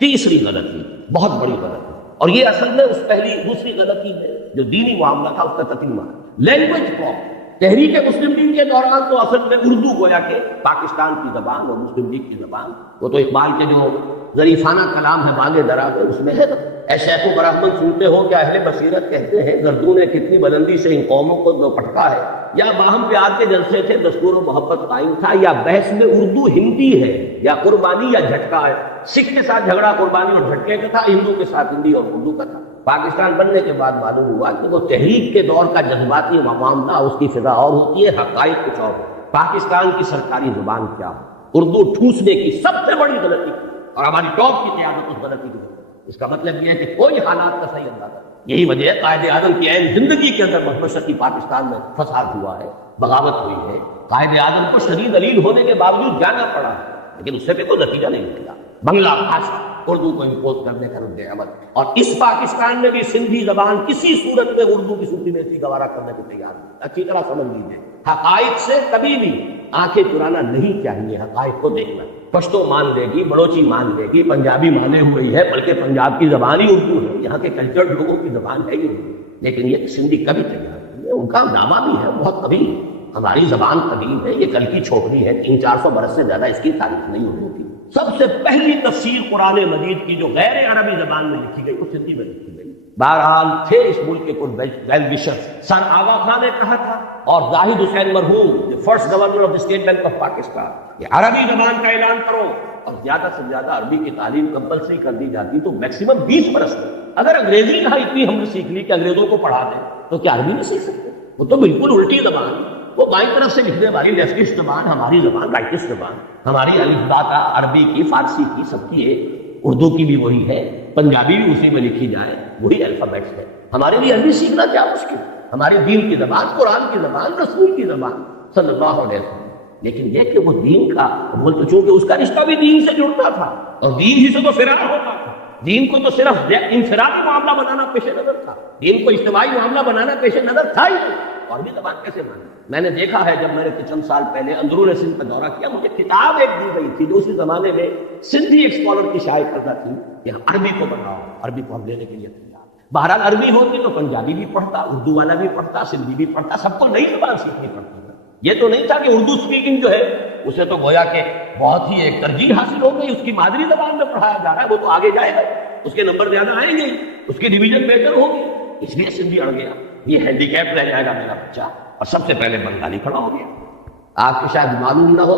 تیسری غلطی، بہت بڑی غلطی، اور یہ اصل میں اس دوسری غلطی ہے جو دینی معاملہ تھا اس کا تتمہ. Language proper. تحریک مسلم لیگ کے دوران تو اصل میں اردو گویا کہ پاکستان کی زبان اور مسلم لیگ کی زبان. وہ تو اقبال کے جو ظریفانہ کلام ہے باغ درا میں، اس میں ہے نا، اے شیخ و برہمن سنتے ہو کہ اہل بصیرت کہتے ہیں گردوں نے کتنی بلندی سے ان قوموں کو دو پٹکا ہے. یا باہم پیار کے جلسے تھے، دستور و محبت قائم تھا. یا بحث میں اردو ہندی ہے، یا قربانی یا جھٹکا ہے. سکھ کے ساتھ جھگڑا قربانی اور جھٹکے کا تھا، ہندو کے ساتھ ہندی اور اردو کا تھا. پاکستان بننے کے بعد معلوم ہوا کہ وہ تحریک کے دور کا جذباتی معاملہ، اس کی فضا اور ہوتی ہے، حقائق کچھ اور. پاکستان کی سرکاری زبان کیا ہے؟ اردو ٹھوسنے کی سب سے بڑی غلطی کی، اور ہماری ٹاپ کی قیادت اس غلطی کی. اس کا مطلب یہ ہے کہ کوئی حالات کا صحیح اندازہ. یہی وجہ ہے قائد اعظم کی عین زندگی کے اندر مشرقی پاکستان میں فساد ہوا ہے، بغاوت ہوئی ہے. قائد اعظم کو شدید دلیل ہونے کے باوجود جانا پڑا، لیکن اس سے بھی کوئی نتیجہ نہیں نکلا. بنگلہ بھاشا اردو کو امپوز کرنے کا رد عمل. اور اس پاکستان میں بھی سندھی زبان کسی صورت میں اردو کی سپریمیسی گوارا کرنے کو تیار نہیں. اچھی طرح سمجھ لیجیے، حقائق سے کبھی بھی آنکھیں چرانا نہیں چاہیے. حقائق کو دیکھنا. پشتو مان لے گی، بلوچی مان لے گی، پنجابی مانے ہوئی ہے، بلکہ پنجاب کی زبان ہی اردو ہے، یہاں کے کلچرڈ لوگوں کی زبان ہے ہی اردو. لیکن یہ سندھی کبھی تیار نہیں ہے. ان کا نامہ بھی ہے بہت قدیم. ہماری زبان قدیم ہے، یہ کل کی چھوکری ہے، 300-400 برس سے زیادہ اس کی تاریخ نہیں ہوئی تھی. سب سے پہلی تفسیر قرآن مجید کی جو غیر عربی زبان میں لکھی گئی وہ سندھی میں لکھی گئی. بہرحال تھے اس ملک کے کچھ ویل وشر. سر آغا خان نے کہا تھا، اور زاہد حسین مرحوم first governor of the state bank of Pakistan, کہ عربی زبان کا اعلان کرو. اور زیادہ سے زیادہ عربی کی تعلیم کمپلسری کر دی جاتی تو میکسیمم 20 برس میں. اگر انگریزی کہاں اتنی ہم نے سیکھ لی کہ انگریزوں کو پڑھا دیں، تو کیا عربی نہیں سیکھ سکتے؟ وہ تو بالکل الٹی زبان. وہ بائیں طرف سے لکھنے والی لیفٹسٹ زبان ہماری زبان، رائٹسٹ زبان. ہماری الف با تا عربی کی، فارسی کی، سب کی ہے. اردو کی بھی وہی ہے، پنجابی بھی اسی میں لکھی جائے، وہی الفابیٹس ہے. ہمارے لیے عربی سیکھنا کیا مشکل؟ ہماری دین کی زبان، قرآن کی زبان، رسول کی زبان صلی اللہ علیہ وسلم. لیکن یہ کہ وہ دین کا وہ تو چونکہ اس کا رشتہ بھی دین سے جڑتا تھا، اور دین ہی سے تو فرار ہوتا تھا. دین کو تو صرف انفرادی معاملہ بنانا پیش نظر تھا، دین کو اجتماعی معاملہ بنانا پیش نظر تھا ہی. اور بھی زبان کیسے مانے؟ میں نے دیکھا ہے جب میں نے چند سال پہلے اندرون سندھ کا دورہ کیا، مجھے کتاب ایک دی گئی تھی جو اسی زمانے میں سندھی ایک اسکالر کی شائع کردہ تھی کہ عربی کو بناؤ. عربی کو ہم لینے کے لیے تیار. بہرحال عربی ہوتی تو پنجابی بھی پڑھتا، اردو والا بھی پڑھتا، سندھی بھی پڑھتا. سب کو نئی زبان سیکھنی پڑتی ہے. یہ تو نہیں تھا کہ اردو اسپیکنگ جو ہے اسے تو گویا کہ بہت ہی ایک ترجیح حاصل ہو گئی، اس کی مادری زبان میں پڑھایا جا رہا ہے، وہ تو آگے جائے گا، اس کے نمبر زیادہ آئیں گے، اس کی ڈویژن بہتر ہوگی. اس لیے سندھی اڑ گیا. یہ ہینڈی کیپ رہ جائے گا میرا بچہ. اور سب سے پہلے بنگالی کھڑا ہو گیا. آپ کو شاید معلوم نہ ہو،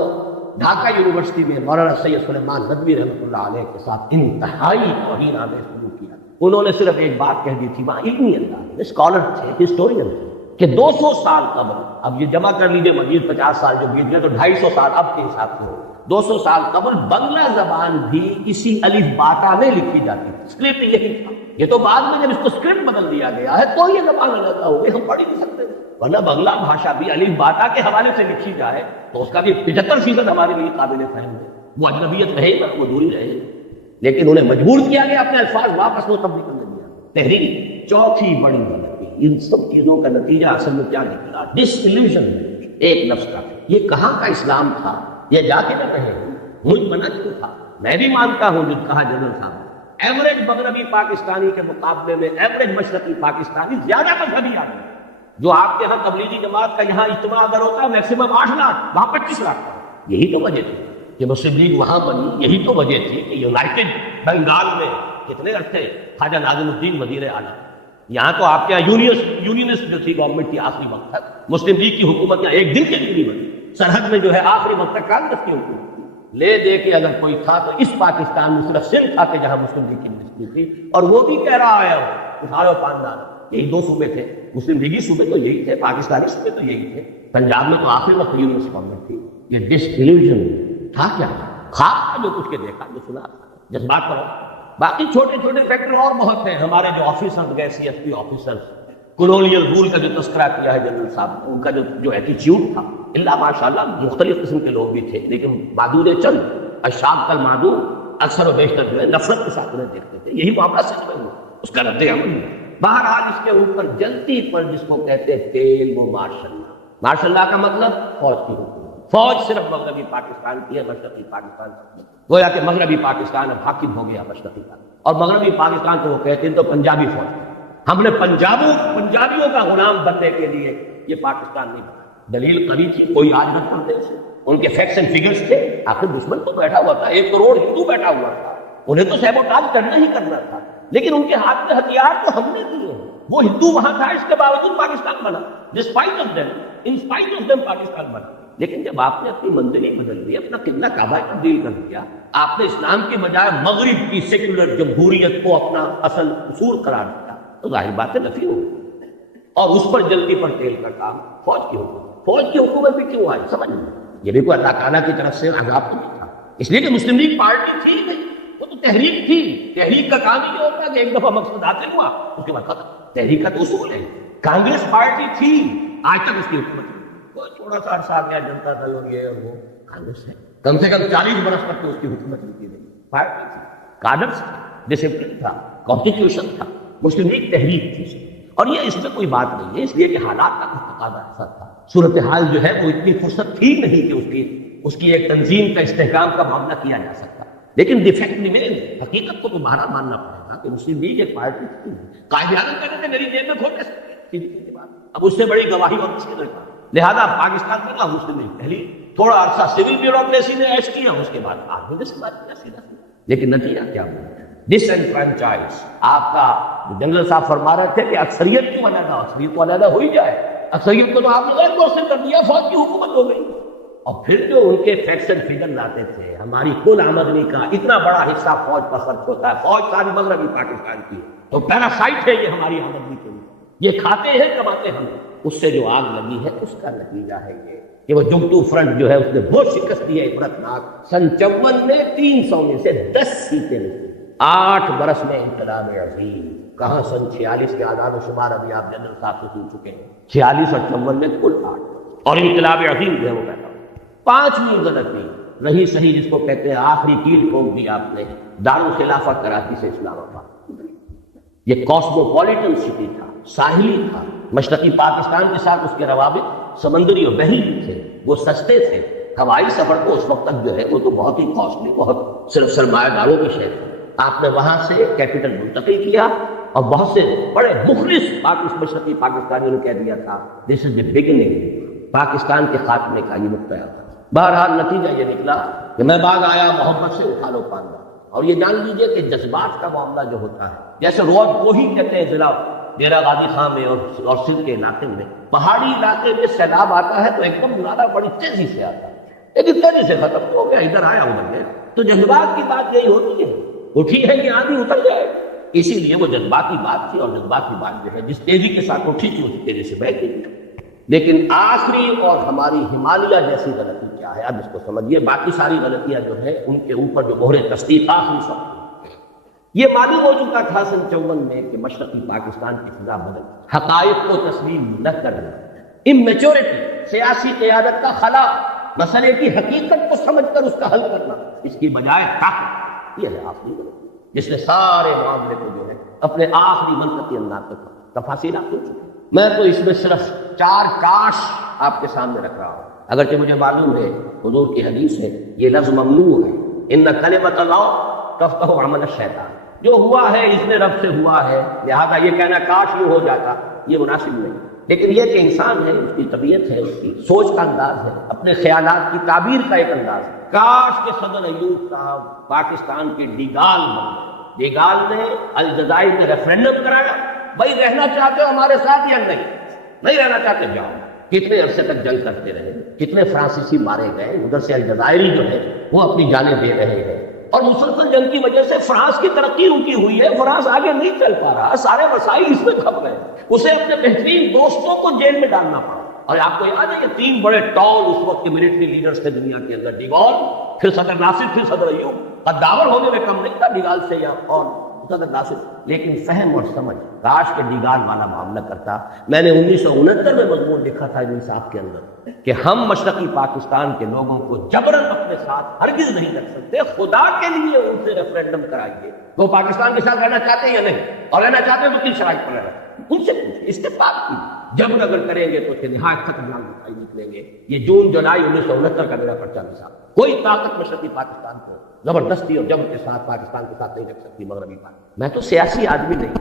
ڈھاکہ یونیورسٹی میں مولانا سید سلیمان ندوی رحمۃ اللہ علیہ کے ساتھ انتہائی توہین آمیز سلوک کیا. انہوں نے صرف ایک بات کہہ دی تھی، وہاں علمی انداز میں، اسکالر تھے، ہسٹورین تھے، کہ 200 سال قبل، اب یہ جمع کر لیجیے مزید 50 سال جو بیت گئے تو 250 سال اب کے حساب سے ہو. 200 سال قبل بنگلہ زبان بھی اسی الف باتا میں لکھی جاتی تھی. اسکرپٹ یہی تھا. یہ تو بعد میں جب اس کو اسکرپٹ بدل دیا گیا ہے تو یہ زبان الگ ہو گئی، ہم پڑھ ہی نہیں سکتے، ورنہ بنگلہ بھاشا بھی الف باتا کے حوالے سے لکھی جائے تو اس کا بھی 75% ہمارے لیے قابل فہم ہے، وہ اجنبیت رہے گا، وہ دوری رہے گی، لیکن انہیں مجبور کیا گیا اپنے الفاظ واپس متبدل کرنے دیا۔ تحریک چوتھی بڑی غلطی، ان سب چیزوں کا نتیجہ اصل میں کیا نکلا؟ ڈس ایلیوژن ایک نفس کا۔ یہ کہاں کا اسلام تھا؟ یہ جا کے نہ کہے مجھ منع کیوں تھا؟ میں بھی مانتا ہوں جو کہا جنرل صاحب، ایوریج مغربی پاکستانی کے مقابلے میں ایوریج مشرقی پاکستانی زیادہ مذہبی آدمی، جو آپ کے ہاں تبلیغی جماعت کا یہاں اجتماع اگر ہوتا ہے میکسیمم 8 لاکھ، وہاں 25 لاکھ تھا۔ یہی تو وجہ تھی کہ مسلم لیگ وہاں بنی، یہی تو وجہ تھی کہ یونائٹڈ بنگال میں کتنے عرصے خواجہ ناظم الدین وزیر اعلیٰ، یہاں تو آپ کے یہاں یونینسٹ جو تھی گورنمنٹ کی آخری وقت تک، مسلم لیگ کی حکومت یہاں ایک دن کے لیے نہیں بنی، سرحد میں جو ہے آخری وقت تک کانگریس کی حکومت تھی۔ لے دے کے اگر کوئی تھا تو اس پاکستان میں صرف سندھ تھا کہ جہاں مسلم لیگ کی منسٹری تھی، اور وہ بھی کہہ رہا ہے اٹھارہ پاندان، یہی 2 صوبے تھے، مسلم لیگی صوبے تو یہی تھے، پاکستانی صوبے تو یہی تھے، پنجاب میں تو آخری وقت یونینسٹ گورنمنٹ تھی۔ یہ ڈس ایلیوژن تھا کیا؟ خواب تھا جو کچھ کے دیکھا، جو سنا، جذبات پر۔ باقی چھوٹے چھوٹے فیکٹر اور بہت ہیں، ہمارے جو آفیسر گئے C S P officer, colonial role کا جو تذکرہ کیا ہے جنرل صاحب، ان کا جو ایٹیچیوڈ تھا، اللہ ماشاءاللہ مختلف قسم کے لوگ بھی تھے، لیکن معدود چند اشاق کل معدود اکثر و بیشتر جو ہے نفرت کے ساتھ انہیں دیکھتے تھے۔ یہی معاملہ سچ میں ہوا، اس کا رد عمل بہرحال اس کے اوپر جلتی پر جس کو کہتے ہیں تیل، وہ مارشل لا۔ مارشل لا کا مطلب فوج کی حکومت، فوج صرف مغربی پاکستان کی ہے، مشرقی پاکستان کی، گویا کہ مغربی پاکستان اب حاکم ہو گیا مشرقی پاکستان، اور مغربی پاکستان کو وہ کہتے ہیں تو پنجابی فوج۔ ہم نے پنجابیوں کا غلام بننے کے لیے یہ پاکستان نہیں بنا۔ دلیل قوی تھی، کوئی آج رد کرتے اسے، ان کے فیکٹس اینڈ فگرز تھے، آخر دشمن تو بیٹھا ہوا تھا، 1 کروڑ ہندو بیٹھا ہوا تھا، انہیں تو سیبوٹاژ کرنا ہی کرنا تھا، لیکن ان کے ہاتھ میں ہتھیار تو ہم نے دیے ہیں۔ وہ ہندو وہاں تھا، اس کے باوجود پاکستان بنا، despite of them, in spite of them Pakistan بنا۔ لیکن جب آپ نے اپنی منزل ہی بدل دی، اپنا قبلہ کعبہ تبدیل کر دیا، آپ نے اسلام کے بجائے مغرب کی سیکولر جمہوریت کو اپنا اصل اصول قرار دیا، تو ظاہر بات ہے نفی ہوگی۔ اور اس پر جلدی پر تیل کا کام، فوج کی حکومت بھی کیوں آئی سمجھ نہیں۔ یہ بھی کوئی اللہ تعالیٰ کی طرف سے عذاب تو نہیں تھا، اس لیے کہ مسلم لیگ پارٹی تھی نہیں، وہ تو تحریک تھی۔ تحریک کا کام یہ ہوتا ہے کہ ایک دفعہ مقصد حاصل ہوا اس کے بعد ختم، تحریک کا تو اصول ہے۔ کانگریس پارٹی تھی، آج تک اس کی حکومت کوئی تھوڑا سا عرصہ گیا، جنتا دل اور یہ اور وہ، کانگریس ہے کم سے کم 40 برس تک تو اس کی حکومت کی گئی، پارٹی تھی، کادرس تھا، ڈسپلن تھا، کانسٹیٹیوشن تھا، مسلم لیگ تحریک تھی۔ اور یہ اس میں کوئی بات نہیں ہے، اس لیے کہ حالات کا کچھ تقاضا ایسا تھا، صورتحال جو ہے وہ اتنی فرصت تھی نہیں کہ اس کی ایک تنظیم کا استحکام کا معاملہ کیا جا سکتا، لیکن ڈیفیکٹ ریمین، حقیقت کو دوبارہ ماننا پڑے گا کہ مسلم لیگ ایک پارٹی تھی۔ قائد اعظم کہتے تھے میری جیب میں کھوٹے سکتے، اب اس سے بڑی گواہی اور کسی نے کہا، لہذا پاکستان میں نہ مسلم لیگ پہلی تھوڑا عرصہ سول بیوروکریسی نے ایش کیا، اس کے بعد آرمی نے سمجھ کیا سیدھا، لیکن نتیجہ کیا ہوا؟ ڈس اینفرینچائز۔ آپ کا جنرل صاحب فرما رہے تھے کہ اکثریت کیوں علیحدہ، اکثریت کو علیحدہ ہو ہی جائے، اکثریت کو تو آپ نے ایک سے کر دیا، فوج کی حکومت ہو گئی۔ اور پھر جو ان کے فیکٹس اینڈ فگر لاتے تھے، ہماری کل آمدنی کا اتنا بڑا حصہ فوج پر خرچ ہوتا ہے، فوج ساری مغربی پاکستان کی ہے، تو پیراسائٹ ہے یہ ہماری آمدنی کے لیے، یہ کھاتے ہیں کماتے ہم، اس سے جو آگ لگی ہے اس کا نتیجہ ہے یہ کہ وہ جگتو فرنٹ جو ہے اس نے وہ شکست دی ہے عبرتناک۔ سن 54 میں 300 میں سے 10 سیٹیں ملی، 8 برس میں انقلاب عظیم، کہاں سن 46 کے اعداد و شمار ابھی آپ جنرل صاحب سے سن چکے ہیں، 46 اور 54 میں کل 8، اور انقلاب عظیم جو ہے وہ پیدا ہوا۔ 5ویں غلطی رہی صحیح جس کو کہتے ہیں آخری کیل ٹھوک دی آپ نے، دارالخلافہ کراچی سے اسلام آباد۔ یہ کاسموپولیٹن سٹی تھا، ساحلی تھا، مشرقی پاکستان کے ساتھ اس کے روابط سمندری اور بحری تھے، وہ سستے تھے، ہوائی سفر کو اس وقت تک جو ہے وہ تو بہت ہی کاسٹلی، بہت صرف سرمایہ داروں کے شہر تھے۔ آپ نے وہاں سے کیپٹل منتقل کیا، اور بہت سے بڑے مخلص مشرقی پاکستانیوں نے کہہ دیا تھا دس از دی بگننگ، پاکستان کے خاتمے کا یہ نقطہ تھا۔ بہرحال نتیجہ یہ نکلا کہ میں بعد آیا محبت سے اٹھا لو پاندہ، اور یہ جان لیجئے کہ جذبات کا معاملہ جو ہوتا ہے، جیسے روز وہی کہتے ہیں ضلع ڈیرہ غازی خان میں اور سندھ کے علاقے میں، پہاڑی علاقے میں سیلاب آتا ہے تو ایک دم نعرہ بڑی تیزی سے آتا ہے، لیکن تیزی سے ختم ہو گیا، ادھر آیا ادھر گیا۔ تو جذبات کی بات یہی ہوتی ہے، اٹھی ہے کہ آندھی اتر جائے، اسی لیے وہ جذباتی بات تھی، اور جذباتی بات جو ہے جس تیزی کے ساتھ اٹھی تھی اسی تیزی سے بہ گئی۔ لیکن آخری اور ہماری ہمالیہ جیسی غلطی کیا ہے، اب اس کو سمجھیے، باقی ساری غلطیاں جو ہے ان کے اوپر جو مہر تصدیق آخری سب، یہ معلوم ہو چکا تھا سن 54 میں کہ مشرقی پاکستان کی فضا بدل، حقائق کو تسلیم نہ کرنا، اممیچورٹی، سیاسی قیادت کا خلا، مسئلے کی حقیقت کو سمجھ کر اس کا حل کرنا، اس کی بجائے طاقت، یہ ہے آخری غلطی جس نے سارے معاملے کو جو ہے اپنے آخری منطقی انداز تک تفاصیل آپ کو چکے۔ میں تو اس میں صرف 4 کاش آپ کے سامنے رکھ رہا ہوں، اگرچہ مجھے معلوم ہے حضور کی حدیث ہے یہ لفظ ممنوع ہے، ان کلمۃ اللہ تفتح عمل الشیطان، جو ہوا ہے اس نے رب سے ہوا ہے، لہذا یہ کہنا کاش یہ ہو جاتا یہ مناسب نہیں، لیکن یہ کہ انسان ہے، اس کی طبیعت ہے، اس کی سوچ کا انداز ہے، اپنے خیالات کی تعبیر کا ایک انداز ہے۔ کاش کے صدر ایوب صاحب پاکستان کے ڈیگال بن گئے، ڈیگال نے الجزائر میں ریفرینڈم کرایا، بھائی رہنا چاہتے ہو ہمارے ساتھ یا نہیں رہنا چاہتے جاؤ۔ کتنے عرصے تک جنگ کرتے رہے، کتنے فرانسیسی مارے گئے، ادھر سے الجزائری جو ہے وہ اپنی جانیں دے رہے ہیں، اور مسلسل جنگ کی وجہ سے فرانس کی ترقی رکی ہوئی ہے، فرانس آگے نہیں چل پا رہا، سارے وسائل اس میں کھپ گئے، اسے اپنے بہترین دوستوں کو جیل میں ڈالنا پڑا۔ اور آپ کو یاد ہے یہ 3 بڑے ٹال اس وقت کے ملٹری لیڈرز تھے دنیا کے اندر، ڈیگال، پھر صدر ناصر، پھر صدر ایوب، قداور ہونے میں کم نہیں تھا ڈیگال سے یا اور صدر ناصر، لیکن فہم اور سمجھ، کاش کے ڈیگال والا معاملہ کرتا۔ میں نے 1969 میں مضمون لکھا تھا انصاف کے اندر کہ ہم مشرقی پاکستان کے لوگوں کو جبراً اپنے ساتھ ہرگز نہیں رکھ سکتے، خدا کے لیے ان سے ریفرینڈم کرائیے، وہ پاکستان کے ساتھ رہنا چاہتے ہیں یا نہیں، اور رہنا چاہتے ہیں تو کن شرائط پر رہنا، ان سے پوچھیں، اتفاق کی جبر اگر کریں گے تو اسے نہایت خطرناک نتائج نکلیں گے۔ یہ جون جولائی 1969 کا میرا پرچہ مثال، کوئی طاقت مشرقی پاکستان کو زبردستی اور جبر کے ساتھ پاکستان کے ساتھ نہیں رکھ سکتی مغربی پاکستان۔ میں تو سیاسی آدمی نہیں،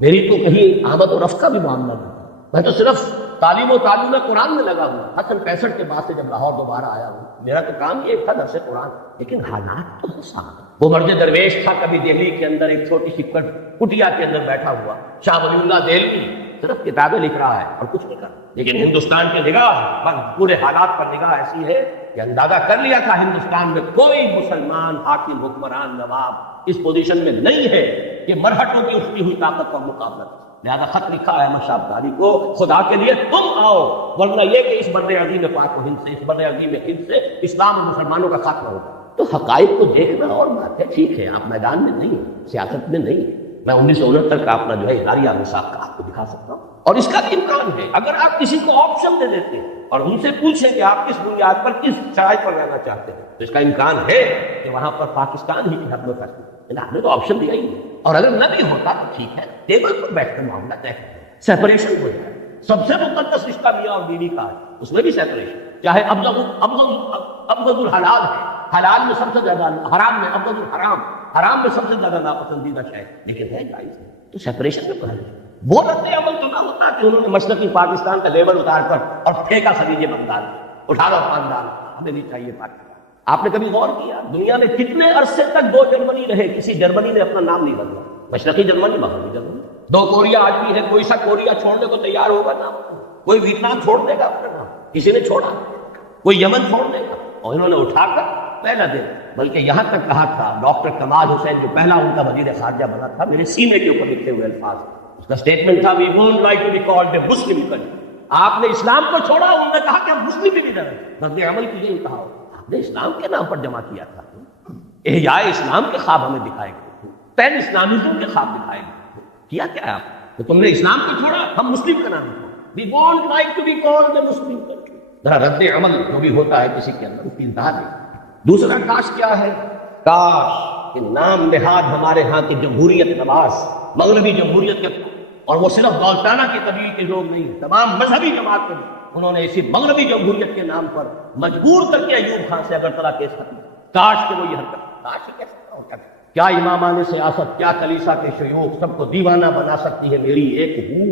میری تو کہیں آمد و رفت کا بھی معاملہ نہیں، میں تو صرف تعلیم و تعلم قرآن میں لگا ہوں۔ حسن 65 کے بعد سے جب لاہور دوبارہ آیا ہوں، میرا تو کام یہ تھا درس قرآن، لیکن حالات تو ہے ساتھ۔ وہ مرد درویش تھا کبھی دہلی کے اندر ایک چھوٹی سی کٹیا کے اندر بیٹھا ہوا، شاہ ولی اللہ دہلوی، صرف کتابیں لکھ رہا ہے اور کچھ نہیں کر رہا، لیکن ہندوستان کی نگاہ پر، پورے حالات پر نگاہ ایسی ہے کہ اندازہ کر لیا تھا ہندوستان میں کوئی مسلمان حاکم، حکمران، نواب اس پوزیشن میں نہیں ہے کہ مرہٹوں کی اٹھتی ہوئی طاقت کا مقابلہ کرے۔ لہذا خط لکھا ہے احمد شاہ ابدالی کو، خدا کے لیے تم آؤ، ورنہ یہ کہ اس بر عظیم پاک و ہند سے، اس بر عظیم ہند سے اسلام اور مسلمانوں کا خاتمہ ہوگا۔ تو حقائق کو دیکھنا اور بات ہے، ٹھیک ہے آپ میدان میں نہیں ہیں، سیاست میں نہیں ہیں، میں 1969 کا اپنا جو ہے اداریہ مساق کا آپ کو دکھا سکتا ہوں، اور اس کا بھی امکان ہے اگر آپ کسی کو آپشن دے دیتے ہیں اور ان سے پوچھیں کہ آپ کس بنیاد پر، کس شرائط پر رہنا چاہتے ہیں، تو اس کا امکان ہے کہ وہاں پر پاکستان ہی کی حد میں فیصلہ، ہم نے تو آپشن دیا ہی ہے، اور اگر نہ بھی ہوتا تو ٹھیک ہے، ٹیبل پر بیٹھ کر معاملہ طے کریں، سیپریشن ہو جائے۔ سب سے مقدس رشتہ میاں اور بیوی کا ہے، اس میں بھی سیپریشن، چاہے ابغض الحلال ہے، حلال میں سب سے زیادہ، حرام میں ابغض الحرام، حرام میں سب سے زیادہ ناپسندیدہ شے، لیکن ہے جائز ہے، تو سیپریشن میں پڑھا جائے۔ وہ رد عمل تو نہ ہوتا کہ انہوں نے مشرقی پاکستان کا لیبل اتار کر اور پھینکا خلیج بنگال، اٹھا لو خاندان، ہمیں نہیں چاہیے پاکستان۔ آپ نے کبھی غور کیا دنیا میں کتنے عرصے تک 2 جرمنی رہے، کسی جرمنی نے اپنا نام نہیں بدلا، مشرقی جرمنی، مغربی جرمنی، 2 کوریا آج بھی ہے، کوئی سا کوریا چھوڑنے کو تیار ہوگا نام، کوئی ویتنام چھوڑ دے گا اپنا نام، کسی نے چھوڑا، کوئی یمن چھوڑ دے گا، اور انہوں نے اٹھا کر پہلا دن، بلکہ یہاں تک کہا تھا ڈاکٹر کمال حسین جو پہلا ان کا وزیر خارجہ بنا تھا، میرے سینے کے اوپر لکھے ہوئے الفاظ، اس کا اسٹیٹمنٹ تھا we won't like to be called a Muslim country. آپ نے اسلام کو چھوڑا، انہوں نے کہا کہ ہم مسلم بھی نہیں، رد عمل کی یہ کہا، آپ نے اسلام کے نام پر جمع کیا تھا، احیاء اسلام کے خواب ہمیں دکھائے گئے، پین اسلامزم کے خواب دکھائے گئے، کیا کیا ہے آپ تو تم نے اسلام کو چھوڑا، ہم مسلم کا نام لکھا، we won't like to be called a Muslim country. ذرا رد عمل جو بھی ہوتا ہے کسی کے اندر اس کی انتہا دے۔ دوسرا کاش کیا ہے، کاش کہ نام نہاد ہمارے ہاں کی جمہوریت نواز، مغربی جمہوریت کے، اور وہ صرف دولتانہ کے قبیل کے لوگ نہیں، تمام مذہبی جماعت کے، انہوں نے اسی مغربی جمہوریت کے نام پر مجبور کر کے ایوب خان سے اگرتلا کیس ختم، کاش کہ وہ یہ حرکت، کاش کہ کیا امامان سیاست، کیا کلیسا کے شیوخ سب کو دیوانہ بنا سکتی ہے میری ایک ہو،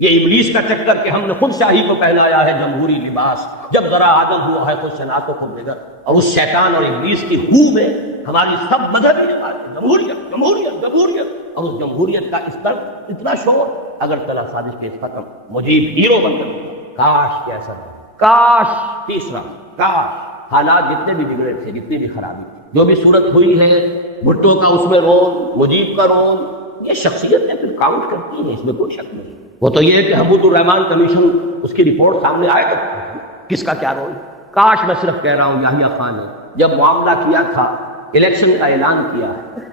یہ ابلیس کا چکر کہ ہم نے خود شاہی کو پہنایا ہے جمہوری لباس، جب ذرا عادل ہوا ہے خود شناس و خود نگر، اور اس شیطان اور ابلیس کی ہو میں ہماری سب مذہبی جمہوریت جمہوریت جمہوریت، اور اس جمہوریت کا اس طرف اتنا شور، اگر چلا سازش کیس ختم، مجیب ہیرو بن کر، کاش کیسا ہے، کاش۔ تیسرا کاش حالات جتنے بھی بگڑے تھے، جتنی بھی خرابی تھی، جو بھی صورت ہوئی ہے، بھٹو کا اس میں رول، مجیب کا رول، یہ شخصیتیں پھر کاؤنٹ کرتی ہیں، اس میں کوئی شک نہیں۔ وہ تو یہ کہ حمود الرحمان کمیشن اس کی رپورٹ سامنے آئے گا، کس کا کیا رول۔ کاش میں صرف کہہ رہا ہوں یحییٰ خان نے جب معاملہ کیا تھا، الیکشن کا اعلان کیا ہے،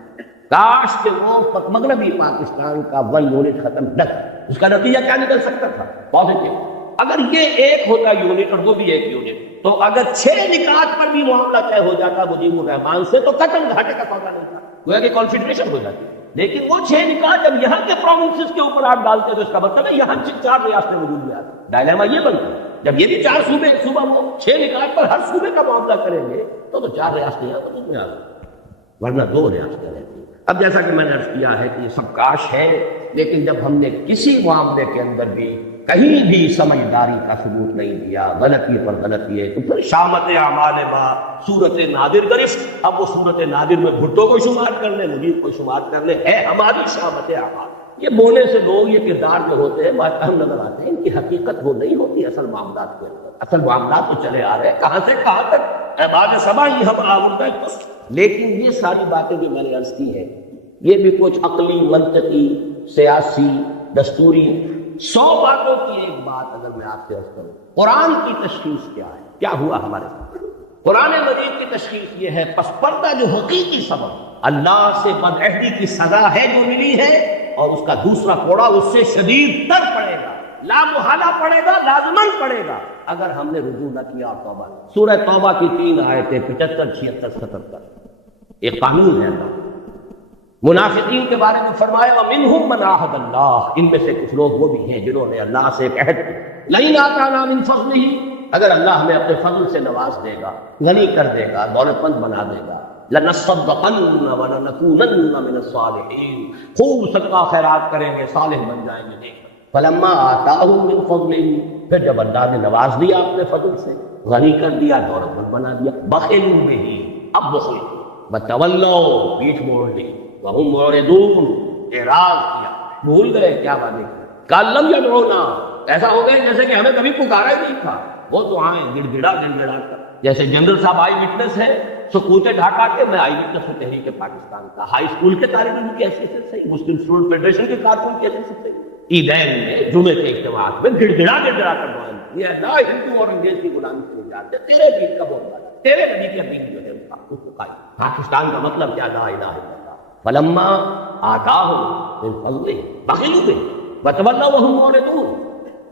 کاش کہ وہ مغربی پاکستان کا 1 یونٹ ختم نہ تھا۔ اس کا نتیجہ کیا نکل سکتا تھا؟ پازیٹو۔ اگر یہ ایک ہوتا یونٹ اور وہ بھی 1 یونٹ، تو اگر 6 نکات پر بھی معاملہ طے ہو جاتا مجیب الرحمان سے تو قتل گھاٹے کا سودا نہیں تھا، گویا کہ کانفیڈریشن ہو جاتی۔ لیکن وہ 6 نکات جب یہاں کے پروونسز کے اوپر آپ ڈالتے تو اس کا مطلب ہے یہاں 4 ریاستیں وجود میں آتی۔ ڈائلیما یہ بنتا ہے جب یہ بھی 4 صوبے، ایک صوبہ وہ 6 نکات پر ہر صوبے کا معاملہ کریں گے تو 4 ریاستیں یہاں وجود میں آ گئی، ورنہ 2 ریاستیں رہتی۔ اب جیسا کہ میں نے عرض کیا ہے کہ یہ سب کاش ہے، لیکن جب ہم نے کسی معاملے کے اندر بھی کہیں بھی سمجھداری کا ثبوت نہیں دیا، غلطی پر غلطی ہے، تو پھر شامت اعمال با صورت نادر گرفت۔ اب وہ صورت نادر میں بھٹو کو شمار کر لیں، مجید کو شمار کر لیں، ہے ہماری شامت اعمال۔ یہ بولنے سے لوگ یہ کردار جو ہوتے ہیں بات اہم نظر آتے ہیں، ان کی حقیقت وہ نہیں ہوتی اصل معاملات کے اندر۔ اصل معاملات تو چلے آ رہے ہیں کہاں سے کہاں تک، بعد سبا ہی ہم آوردہ کچھ۔ لیکن یہ ساری باتیں جو میں نے عرض کی ہیں یہ بھی کچھ عقلی، منطقی، سیاسی، دستوری 100 باتوں کی ایک بات اگر میں آپ سے عرض کروں، قرآن کی تشخیص کیا ہے؟ کیا ہوا ہمارے ساتھ؟ قرآن مجید کی تشخیص یہ ہے پس پردہ جو حقیقی سبب اللہ سے بدعہدی کی سزا ہے جو ملی ہے، اور اس کا دوسرا کوڑا اس سے شدید تر پڑے گا، لا محالہ پڑے گا، لازمن پڑے گا اگر ہم نے رجوع نہ کیا اور توبہ۔ سورہ توبہ کی 3 آیتیں 75، 76، 77 ایک قانون ہے اللہ۔ منافقین کے بارے میں فرمایا وَمِنْهُمْ مَنْ عَاهَدَ اللَّهُ، ان میں سے کچھ لوگ وہ بھی ہیں جنہوں نے اللہ سے ایک عہد کیا، لَئِنْ آتَانَا مِنْ فَضْلِهِ، اگر اللہ ہمیں اپنے فضل سے نواز دے گا، غنی کر دے گا، دولت مند بنا دے گا، لَنَصَّدَّقَنَّ وَلَنَكُونَنَّ مِنَ الصَّالِحِينَ، خوب صدقہ خیرات کریں گے، صالح بن جائیں گے۔ فَلَمَّا آتَاهُم مِنْ فَضْلِهِ، پھر جب اللہ نے نواز دیا اپنے فضل سے، غنی کر دیا، دولت مند بنا دیا، بخلوا بِهِ، اب بخل وَتَوَلَّوْا، پیٹھ موڑ لی، وَهُمْ مُعْرِضُونَ، اعراض کیا، بھول گئے کیا وعدے کیا، قَالَ لَمْ يَدْعُونَا، ایسا ہو گئے جیسے کہ ہمیں کبھی پکارا ہی نہیں تھا۔ وہ تو آئیں گڑ گڑا کر، جیسے جنرل صاحب آئی وٹنس ہے سکوت ڈھاکہ کے، میں آئی وٹنس ہوں تحریک پاکستان کا، ہائی اسکول کے طالب علم کی حیثیت سے صحیح، مسلم اسٹوڈنٹ فیڈریشن کے کارکن کی حیثیت سے صحیح، عیدین میں، جمعے کے اجتماعات میں گڑ گڑا کر دعائیں کی، یہ اللہ ہندو اور انگریز کی غلامی سے نجات دے، تیرے دین کا بولنا، تیرے نبی کے دین جو ہے اس کو قائم۔ پاکستان کا مطلب کیا، لا الہ الا اللہ۔ فلما آتاہم من فضلہ بخلوا بہ وتولوا وہم معرضون،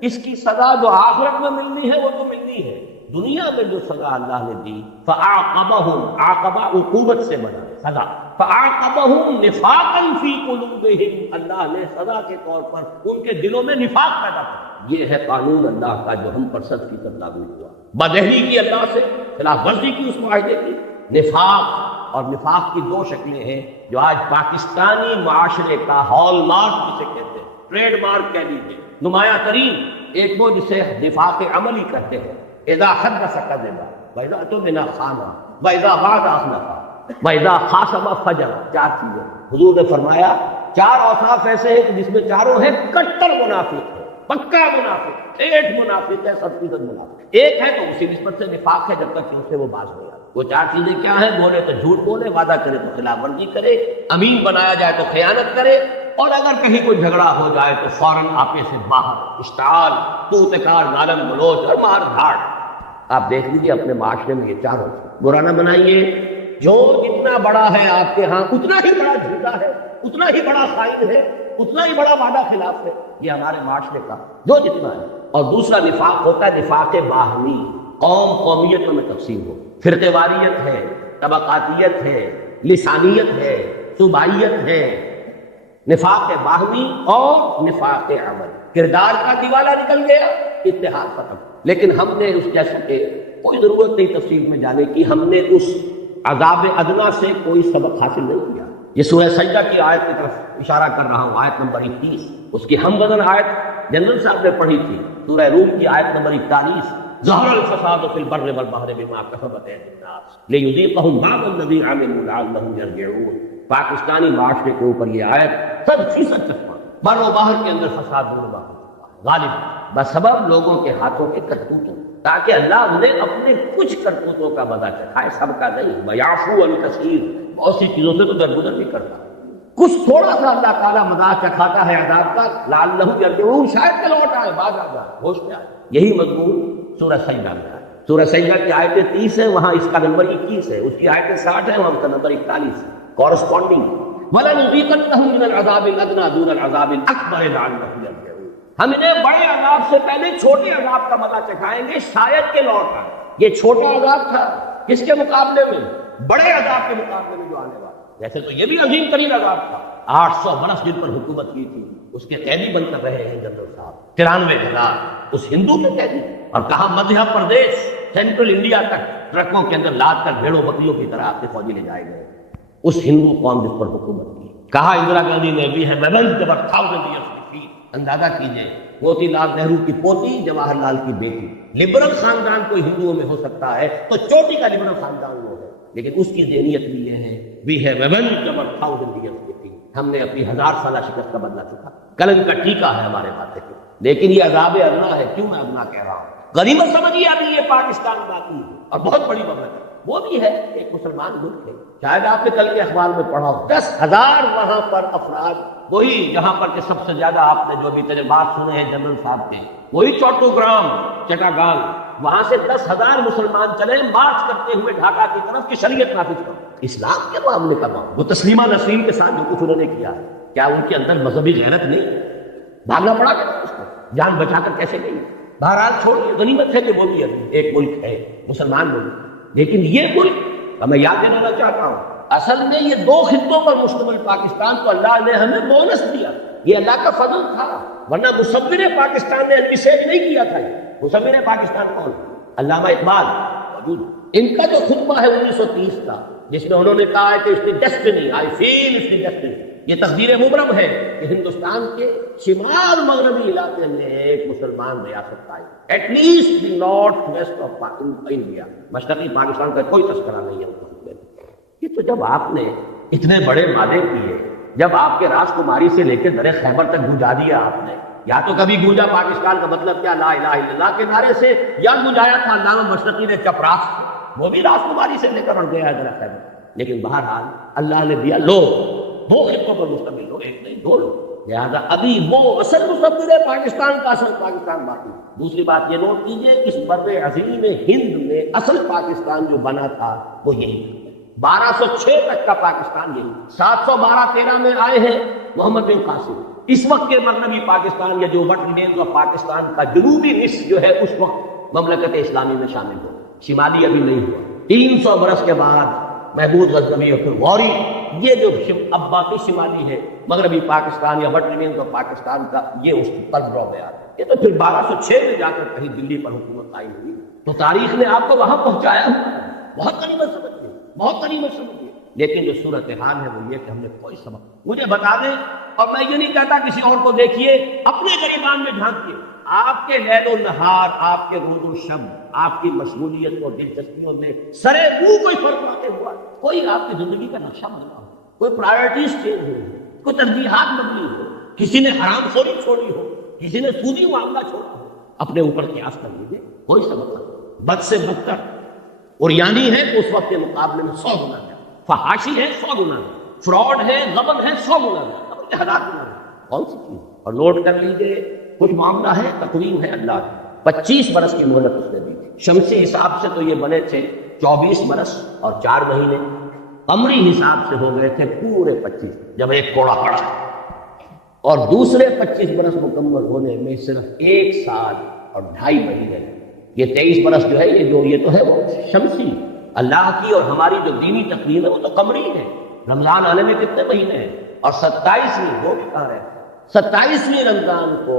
اس کی سزا جو آخرت میں ملنی ہے وہ تو ملنی ہے، دنیا میں جو سزا اللہ نے دی، فعاقبہم، عاقبہ عقوبت سے بنا سزا، فعاقبہم نفاقا فی قلوبہم، اللہ نے سزا کے طور پر ان کے دلوں میں نفاق پیدا کیا۔ یہ ہے قانون اللہ کا جو ہم پر 100% لاگو ہوا، بدعہدی کی اللہ سے، خلاف ورزی کی اس معاہدے کی، نفاق، اور نفاق کی 2 شکلیں ہیں جو آج پاکستانی معاشرے کا ہال مارک جسے کہتے ہیں، ٹریڈ مارک کہہ دیجیے، نمایاں ترین ایک وہ جسے نفاق عملی کرتے ہیں، اذا حدث کذب واذا اؤتمن خان واذا وعد اخلف واذا خاصم فجر۔ 4 چیزیں حضور نے فرمایا، 4 اوصاف ایسے ہیں کہ جس میں چاروں ہیں کٹر منافق ہے، پکا منافق، ٹھیٹ منافق ہے، 100% منافق۔ ایک ہے تو اسی نسبت سے نفاق ہے جب تک کہ اس سے وہ باز نہیں آتا۔ وہ 4 چیزیں کیا ہیں؟ بولے تو جھوٹ بولے، وعدہ کرے تو خلاف ورزی کرے، امین بنایا جائے تو خیانت کرے، اور اگر کہیں کوئی جھگڑا ہو جائے تو فوراً آپے سے باہر، اشتعال، توتکار، گالم گلوچ اور مار دھاڑ۔ آپ دیکھ لیجیے اپنے معاشرے میں یہ 4 برا نہ بنائیے، جو جتنا بڑا ہے آپ کے ہاں اتنا ہی بڑا جھوٹا ہے، اتنا ہی بڑا خائن ہے، اتنا ہی بڑا وعدہ خلاف ہے، یہ ہمارے معاشرے کا جو جتنا ہے۔ اور دوسرا نفاق ہوتا ہے نفاق باہمی، قوم قومیتوں میں تقسیم ہو، فرقے واریت ہے، طبقاتیت ہے، لسانیت ہے، صوبائیت ہے، نفاق باہمی اور نفاق عمل۔ کردار کا دیوالہ نکل گیا، اتحاد ختم۔ لیکن ہم نے اس جیسے کہ کوئی ضرورت نہیں تفصیل میں جانے کی، ہم نے اس عذاب ادنا سے کوئی سبق حاصل نہیں کیا۔ یہ سورہ سجدہ کی آیت کی طرف اشارہ کر رہا ہوں، آیت نمبر 21، اس کی ہم وزن آیت جنرل صاحب نے پڑھی تھی، سورہ روم کی آیت نمبر 41، ظہر الفساد فی البر والبحر بما کسبت ایدی الناس لیذیقہم بعض الذی عملوا لعلہم یرجعون۔ پاکستانی معاشرے کے اوپر یہ آیت 100% چسپاں، بر و بحر کے اندر فساد دور غالب بسبب لوگوں کے ہاتھوں کے کرتوتوں، تاکہ اللہ انہیں اپنے کچھ کرتوتوں کا مزہ چکھائے، سب کا نہیں، ویعفو عن کثیر، بہت سی چیزوں سے تو درگزر بھی کرتا ہے، کچھ تھوڑا سا اللہ تعالیٰ مزہ چکھاتا ہے عذاب کا، لعلہم یرجعون، شاید کہ لوٹ آئے، باز آ جائے، ہوش میں آئے۔ یہی مضمون سورہ سجدہ میں ہے۔ سورہ سجدہ کی آیتیں 30 ہیں، وہاں اس کا نمبر 21 ہے، اس کی آیتیں 60 ہیں، وہاں اس کا نمبر 41 ہے، کورسپونڈنگ۔ وَلَنُذِيقَنَّهُم مِّنَ الْعَذَابِ الْأَدْنَىٰ دُونَ الْعَذَابِ الْأَكْبَرِ لَعَلَّهُمْ يَرْجِعُونَ، ہم انہیں بڑے عذاب سے پہلے چھوٹے عذاب کا مزہ چکھائیں گے شاید کہ لوٹ آئیں۔ یہ چھوٹا عذاب تھا کس کے مقابلے میں؟ بڑے عذاب کے مقابلے میں جو آنے والا۔ ویسے تو یہ بھی عظیم ترین عذاب تھا، 800 برس جن پر حکومت کی تھی اس کے قیدی بن کر رہے ہیں جنرل صاحب، 93,000 اس ہندو کے قیدی، اور کہا مدھیہ پردیش سینٹرل انڈیا تک ٹرکوں کے اندر لاد کر بھیڑوں بکریوں کی طرح آپ کے فوجی لے جائے گئے اس ہندو قوم جس پر حکومت کی۔ کہا اندرا گاندھی نے بھی ہے اندازہ کیجئے، موتی لال نہرو کی پوتی، جواہر لال کی بیٹی، لبرل خاندان کوئی ہندوؤں میں ہو سکتا ہے تو چوٹی کا لبرل خاندان وہ ہے، لیکن اس کی ذہنیت بھی یہ ہے وی ہے ہم نے اپنی 1000 سالہ شکست کا بدلہ چکا، کلنگ کا ٹیکا ہے ہمارے ماتھے پہ، لیکن یہ عذاب ادنا ہے۔ کیوں میں ادنا کہہ رہا ہوں؟ غنیمت سمجھیے ابھی یہ پاکستان باقی ہے اور بہت بڑی مملکت ہے، وہ بھی ہے ایک مسلمان ملک ہے۔ شاید آپ نے کل کے اخبار میں پڑھا ہو 10,000 وہاں پر افراد، وہی جہاں پر کہ سب سے زیادہ آپ نے جو بھی تجربات سنے ہیں جنرل صاحب کے، وہی چوٹوگرام چٹاگانگ، وہاں سے 10,000 مسلمان چلے مارچ کرتے ہوئے ڈھاکہ کی طرف کہ شریعت نافذ کرو، اسلام کے معاملے کا معاملہ۔ وہ تسلیمہ نسرین کے ساتھ جو کچھ انہوں نے کیا ہے، کیا ان کے اندر مذہبی غیرت نہیں؟ بھاگنا پڑا کہ اس کو جان بچا کر کیسے گئی؟ بہرحال چھوڑیے، غنیمت ہے کہ وہ بھی ایک ملک ہے، مسلمان ملک، لیکن یہ ملک میں یاد دلانا چاہتا ہوں اصل میں یہ 2 خطوں پر مشتمل پاکستان تو اللہ نے ہمیں بونس دیا، یہ اللہ کا فضل تھا، ورنہ مصور پاکستان نے انویسیج نہیں کیا تھا۔ یہ مصور پاکستان کون؟ علامہ اقبال موجود، ان کا جو خطبہ ہے 1930 کا، جس میں انہوں نے کہا ہے کہ اس کی ڈیسٹنی، آئی فیل اس کی ڈیسٹنی، یہ تقدیر مبرم ہے کہ ہندوستان کے شمال مغربی علاقے میں ایک مسلمان ریاست آئی، at least the north west of India, مشرقی پاکستان کا کوئی تذکرہ نہیں ہے۔ یہ تو جب آپ نے اتنے بڑے وعدے کیے، جب آپ کے راجکماری سے لے کے در خیبر تک گونجا دیا آپ نے، یا تو کبھی گونجا پاکستان کا مطلب کیا لا الہ الا اللہ کے نعرے سے، یا گونجایا تھا علامہ مشرقی نے چپراس سے، وہ بھی راجکماری سے لے کر اڑ گیا ہے در خیبر، لیکن بہرحال اللہ نے دیا، لو 2 خطوں پر مشتمل ہو، ایک نہیں 2 لو، لہٰذا ابھی وہ اصل مصور پاکستان کا اصل پاکستان باقی۔ دوسری بات یہ نوٹ کیجئے، اس بر عظیم ہند میں اصل پاکستان جو بنا تھا وہ یہی تھا، 1206 تک کا پاکستان یہی، 712-13 میں آئے ہیں محمد بن قاسم، اس وقت کے مغربی پاکستان یا جو وٹ ریمینز آف پاکستان کا جنوبی نصف جو ہے اس وقت مملکت اسلامی میں شامل ہو، شمالی ابھی نہیں ہوا۔ 300 برس کے بعد محمود غزنوی اور پھر غوری، یہ جو اب باقی شمالی ہے مغربی پاکستان یا وٹ ریمینز آف پاکستان کا، یہ اس پر ڈرا گیا، یہ تو پھر 1206 میں جا کر کہیں دلی پر حکومت قائم ہوئی، تو تاریخ نے آپ کو وہاں پہنچایا، بہت غنیمت سمجھیے، بہت غنیمت سمجھیے، لیکن جو صورتحال ہے وہ یہ کہ ہم نے کوئی سبق مجھے بتا دیں، اور میں یہ نہیں کہتا کسی اور کو دیکھیے، اپنے گریبان میں جھانکیے، آپ کے لیل و نہار، آپ کے روز و شب، آپ کی مشغولیت اور دلچسپیوں میں سرے منہ کوئی فرق واقع ہوا، کوئی آپ کی زندگی کا نقشہ بدلا ہو، کوئی پرائرٹیز چینج ہوئی ہو، کوئی ترجیحات بدلی ہو، کسی نے حرام خوری چھوڑی ہو، کسی نے سودی معاملہ چھوڑا ہو، اپنے اوپر قیاس کر لیجیے، کوئی سبق نہیں، بد سے بدتر، اور یعنی ہے کہ اس وقت کے مقابلے میں 100 گنا ہے، فحاشی ہے 100 گنا ہے، فراڈ ہے، غبن ہے 100 گنا ہے، اب 1000 گنا ہے، کون سی چیز؟ اور نوٹ کر لیجیے، کچھ معاملہ ہے، تقویم ہے اللہ کی، 25 برس کی مہلت اس نے دی، شمسی حساب سے تو یہ بنے تھے 24 برس اور 4 مہینے، قمری حساب سے ہو گئے تھے پورے 25، جب ایک کوڑا پڑا، اور دوسرے 25 برس مکمل ہونے میں صرف 1 سال اور 2.5 مہینے، یہ 23 برس جو ہے یہ تو ہے وہ شمسی، اللہ کی اور ہماری جو دینی تقویم ہے وہ تو قمری ہے۔ رمضان آنے میں کتنے مہینے ہیں؟ اور 27ویں وہ بھی کہا رہے 27ویں رمضان کو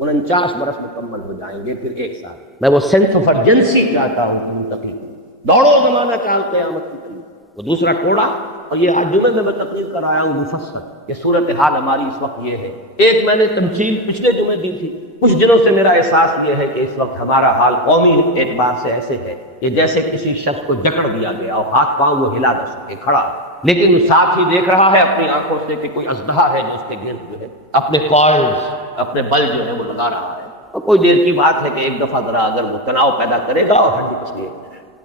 49 برس مکمل ہو جائیں گے، پھر 1 سال۔ میں وہ سینس آف ارجنسی چاہتا ہوں کہ منتقل دوڑو زمانہ چاہو قیامت کی طرف، وہ دوسرا کوڑا، اور یہ آج جمعے میں تقریر کر آیا ہوں مفصل، یہ صورتحال ہماری اس وقت یہ ہے۔ ایک میں نے تمثیل پچھلے جمعے دی تھی، کچھ دنوں سے میرا احساس یہ ہے کہ اس وقت ہمارا حال قومی اعتبار سے ایسے ہے کہ جیسے کسی شخص کو جکڑ دیا گیا اور ہاتھ پاؤں وہ ہلا نہ سکے، کھڑا، لیکن ساتھ ہی دیکھ رہا ہے اپنی آنکھوں سے کہ کوئی اژدہا ہے جو اس کے گرد جو ہے اپنے کارڈز، اپنے بل جو ہے وہ لگا رہا ہے، اور کوئی دیر کی بات ہے کہ ایک دفعہ ذرا اگر وہ تناؤ پیدا کرے گا اور ہڈی پسلی،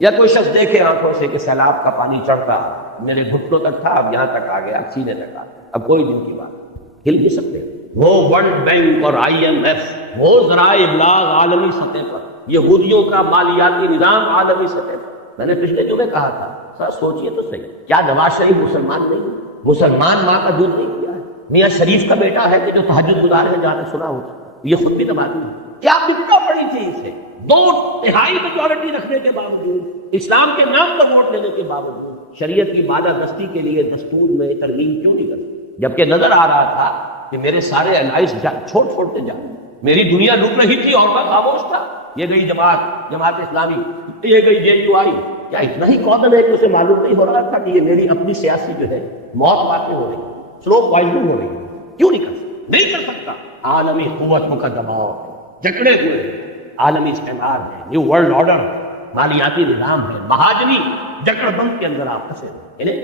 یا کوئی شخص دیکھے آنکھوں سے کہ سیلاب کا پانی چڑھتا میرے گھٹنوں تک تھا، اب یہاں تک آ گیا، سینے تک آ گیا، اب کوئی دن کی بات ہل بھی سکتے ہیں۔ وہ ورلڈ بینک اور IMF، وہ ذرائع ابلاغ عالمی سطح پر، یہودیوں کا مالیاتی نظام عالمی سطح پر، میں نے پچھلے جمعے کہا تھا سر سوچئے تو صحیح، کیا نواز شریف مسلمان نہیں؟ مسلمان ماں کا دودھ نہیں پیا ہے؟ میاں شریف کا بیٹا ہے کہ جو تہجد گزار ہے، جانے سنا ہوتا، یہ خود بھی نمازی ہے، کیا بگڑا پڑی تھی اسے؟ 2/3 میجورٹی رکھنے کے باوجود، اسلام کے نام پر ووٹ لینے کے باوجود شریعت کی بالادستی کے لیے دستور میں ترمیم کیوں نہیں کرتی؟ جبکہ نظر آ رہا تھا کہ میرے سارے الائز چھوڑتے جائیں، میری دنیا لٹ رہی تھی اور میں خاموش تھا، یہ گئی جماعت اسلامی، یہ گئی JUI، کیا اتنا ہی قوم ہے کہ اسے معلوم نہیں ہو رہا تھا کہ یہ میری اپنی سیاسی جو ہے موت واقع ہو رہی ہے، سلو پوائزننگ ہو رہی ہے؟ کیوں نہیں کر سکتا؟ نہیں کر سکتا۔ عالمی قوتوں کا دباؤ، جکڑے ہوئے عالمی استعمار ہے، نیو ورلڈ آرڈر، مالیاتی نظام ہے، مہاجنی جکڑ بند کے اندر آپ پھنسے ہوئے۔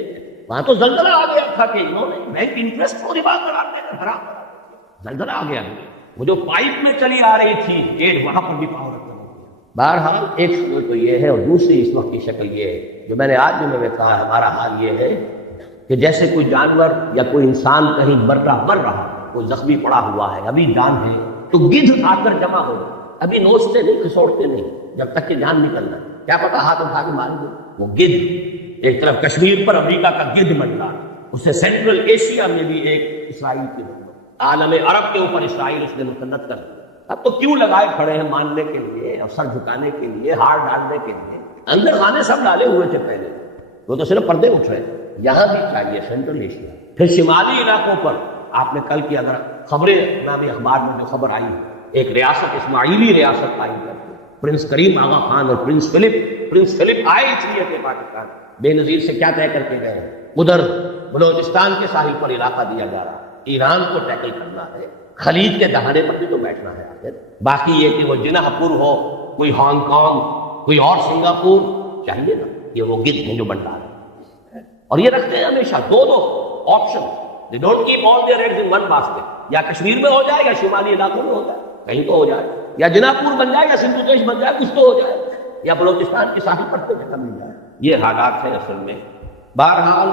وہاں تو زلزلہ آ گیا تھا کہ انہوں نے بینک انٹرسٹ کو ربا قرار دے کر حرام کرا دیا، زلزلہ آ گیا، وہ جو پائپ میں چلی آ رہی تھی ایڈ، وہاں پر بھی پاور رکھنا۔ بہرحال ایک شکل تو یہ ہے، اور دوسری اس وقت کی شکل یہ ہے جو میں نے آج بھی میں کہا، ہمارا حال یہ ہے کہ جیسے کوئی جانور یا کوئی انسان کہیں مر رہا، کوئی زخمی پڑا ہوا ہے، ابھی جان ہے تو گدھ آ کر جمع ہو جائے، ابھی نوچتے نہیں، کھسوڑتے نہیں، جب تک کہ جان نکلنا ہے، کیا پتا ہاتھ اٹھا کے مار دے۔ وہ گدھ ایک طرف کشمیر پر امریکہ کا گدھ منڈا، اس سے سینٹرل ایشیا میں بھی ایک اسرائیل کی حکومت، عالم عرب کے اوپر اسرائیل اس نے مسلط کر دیا۔ اب تو کیوں لگائے کھڑے ہیں ماننے کے لیے اور سر جھکانے کے لیے، ہار ڈالنے کے لیے، اندر خانے سب ڈالے ہوئے تھے پہلے، وہ تو صرف پردے اٹھ رہے تھے۔ یہاں بھی چاہیے سینٹرل ایشیا، پھر شمالی علاقوں پر آپ نے کل کی اگر خبریں نامی اخبار میں جو خبر آئی، ایک ریاست اسماعیلی ریاست قائم کر دی، پرنس کریم آغا خان اور پرنس فلپ آئے اس لیے کہ پاکستان بے نظیر سے کیا طے کر کے گئے، ادھر بلوچستان کے ساحل پر علاقہ دیا جا رہا ہے، ایران کو ٹیکل کرنا ہے، خلیج کے دہانے پر بھی تو بیٹھنا ہے آخر، باقی یہ کہ وہ جناح پور ہو، کوئی ہانگ کانگ، کوئی اور سنگاپور، چاہیے نا، یہ وہ گدھ ہیں جو بنڈا رہے ہیں، اور یہ رکھتے ہیں ہمیشہ دو option, they don't keep all their eggs in one basket، یا کشمیر میں ہو جائے یا شمالی علاقوں میں ہو جائے، کہیں تو ہو جائے، یا جناح پور بن جائے یا سندھ پردیش بن جائے، کچھ تو ہو جائے، یا بلوچستان کی ساحل پر جگہ مل جائے، یہ حالات ہیں اصل میں۔ بہرحال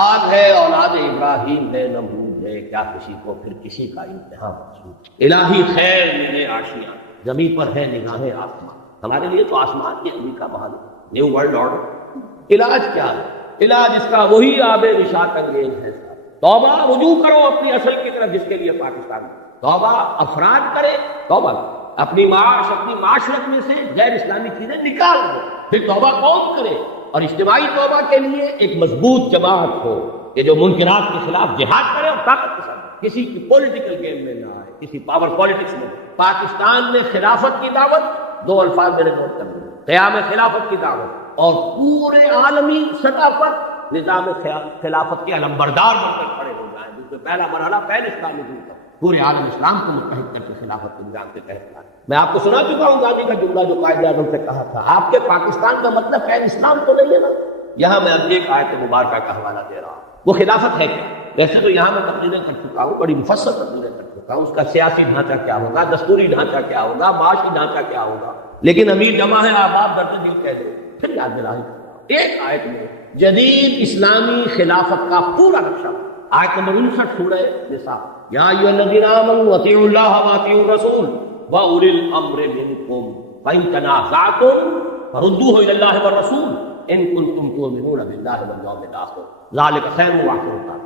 آج ہے اولاد ابراہیم ہے، نمرود ہے، کیا کسی کو پھر کسی کا امتحان مقصود، الہی خیر میرے آشیاں، زمین پر ہے نگاہیں آسمان، ہمارے لیے تو آسمان کی امریکہ بحال، نیو ورلڈ آرڈر۔ علاج کیا ہے؟ علاج اس کا وہی آب نشاط انگیز ہے، توبہ، رجوع کرو اپنی اصل کی طرف جس کے لیے پاکستان، توبہ افراد کرے، توبہ اپنی معاشرت میں سے غیر اسلامی چیزیں نکال دو، پھر توبہ قوم کرے، اور اجتماعی توبہ کے لیے ایک مضبوط جماعت ہو کہ جو منکرات کے خلاف جہاد کرے اور طاقت کے ساتھ، کسی کی پولیٹیکل گیم میں نہ آئے، کسی پاور پالیٹکس میں۔ پاکستان میں خلافت کی دعوت، دو الفاظ میں نے نوٹ کر دیا، قیام خلافت کی دعوت، اور پورے عالمی سطح پر نظام خلافت کے علمبردار بن کر کھڑے ہو جائیں، جس میں پہلا مرحلہ پہلے اسلامی دین کا، پورے عالم اسلام کو متحد کر کے خلافت کے نظام کے تحت لانا۔ میں آپ کو سنا چکا ہوں گاندھی کا جملہ جو قائد اعظم سے کہا تھا، آپ کے پاکستان کا مطلب قید اسلام تو نہیں ہے نا۔ یہاں میں اب ایک آیت مبارکہ کا حوالہ دے رہا ہوں، وہ خلافت ہے کیا؟ ویسے تو یہاں میں تقریریں کر چکا ہوں، بڑی مفصل تقریریں کر چکا ہوں، اس کا سیاسی ڈھانچہ کیا ہوگا، دستوری ڈھانچہ کیا ہوگا، معاشی ڈھانچہ کیا ہوگا، لیکن امیر جمع ہے آپ درد دل کہہ دیں، پھر یاد دلائی ایک آیت میں جدید اسلامی خلافت کا پورا نقشہ، آیت نمبر 59 سورہ نساء، یا ایھا الذین آمنوا اطیعوا اللہ واطیعوا الرسول واولی الامر منکم فإن تنازعتم فردوه الی اللہ والرسول ان کنتم تؤمنون باللہ والیوم الآخر ذلک خیر واحسن۔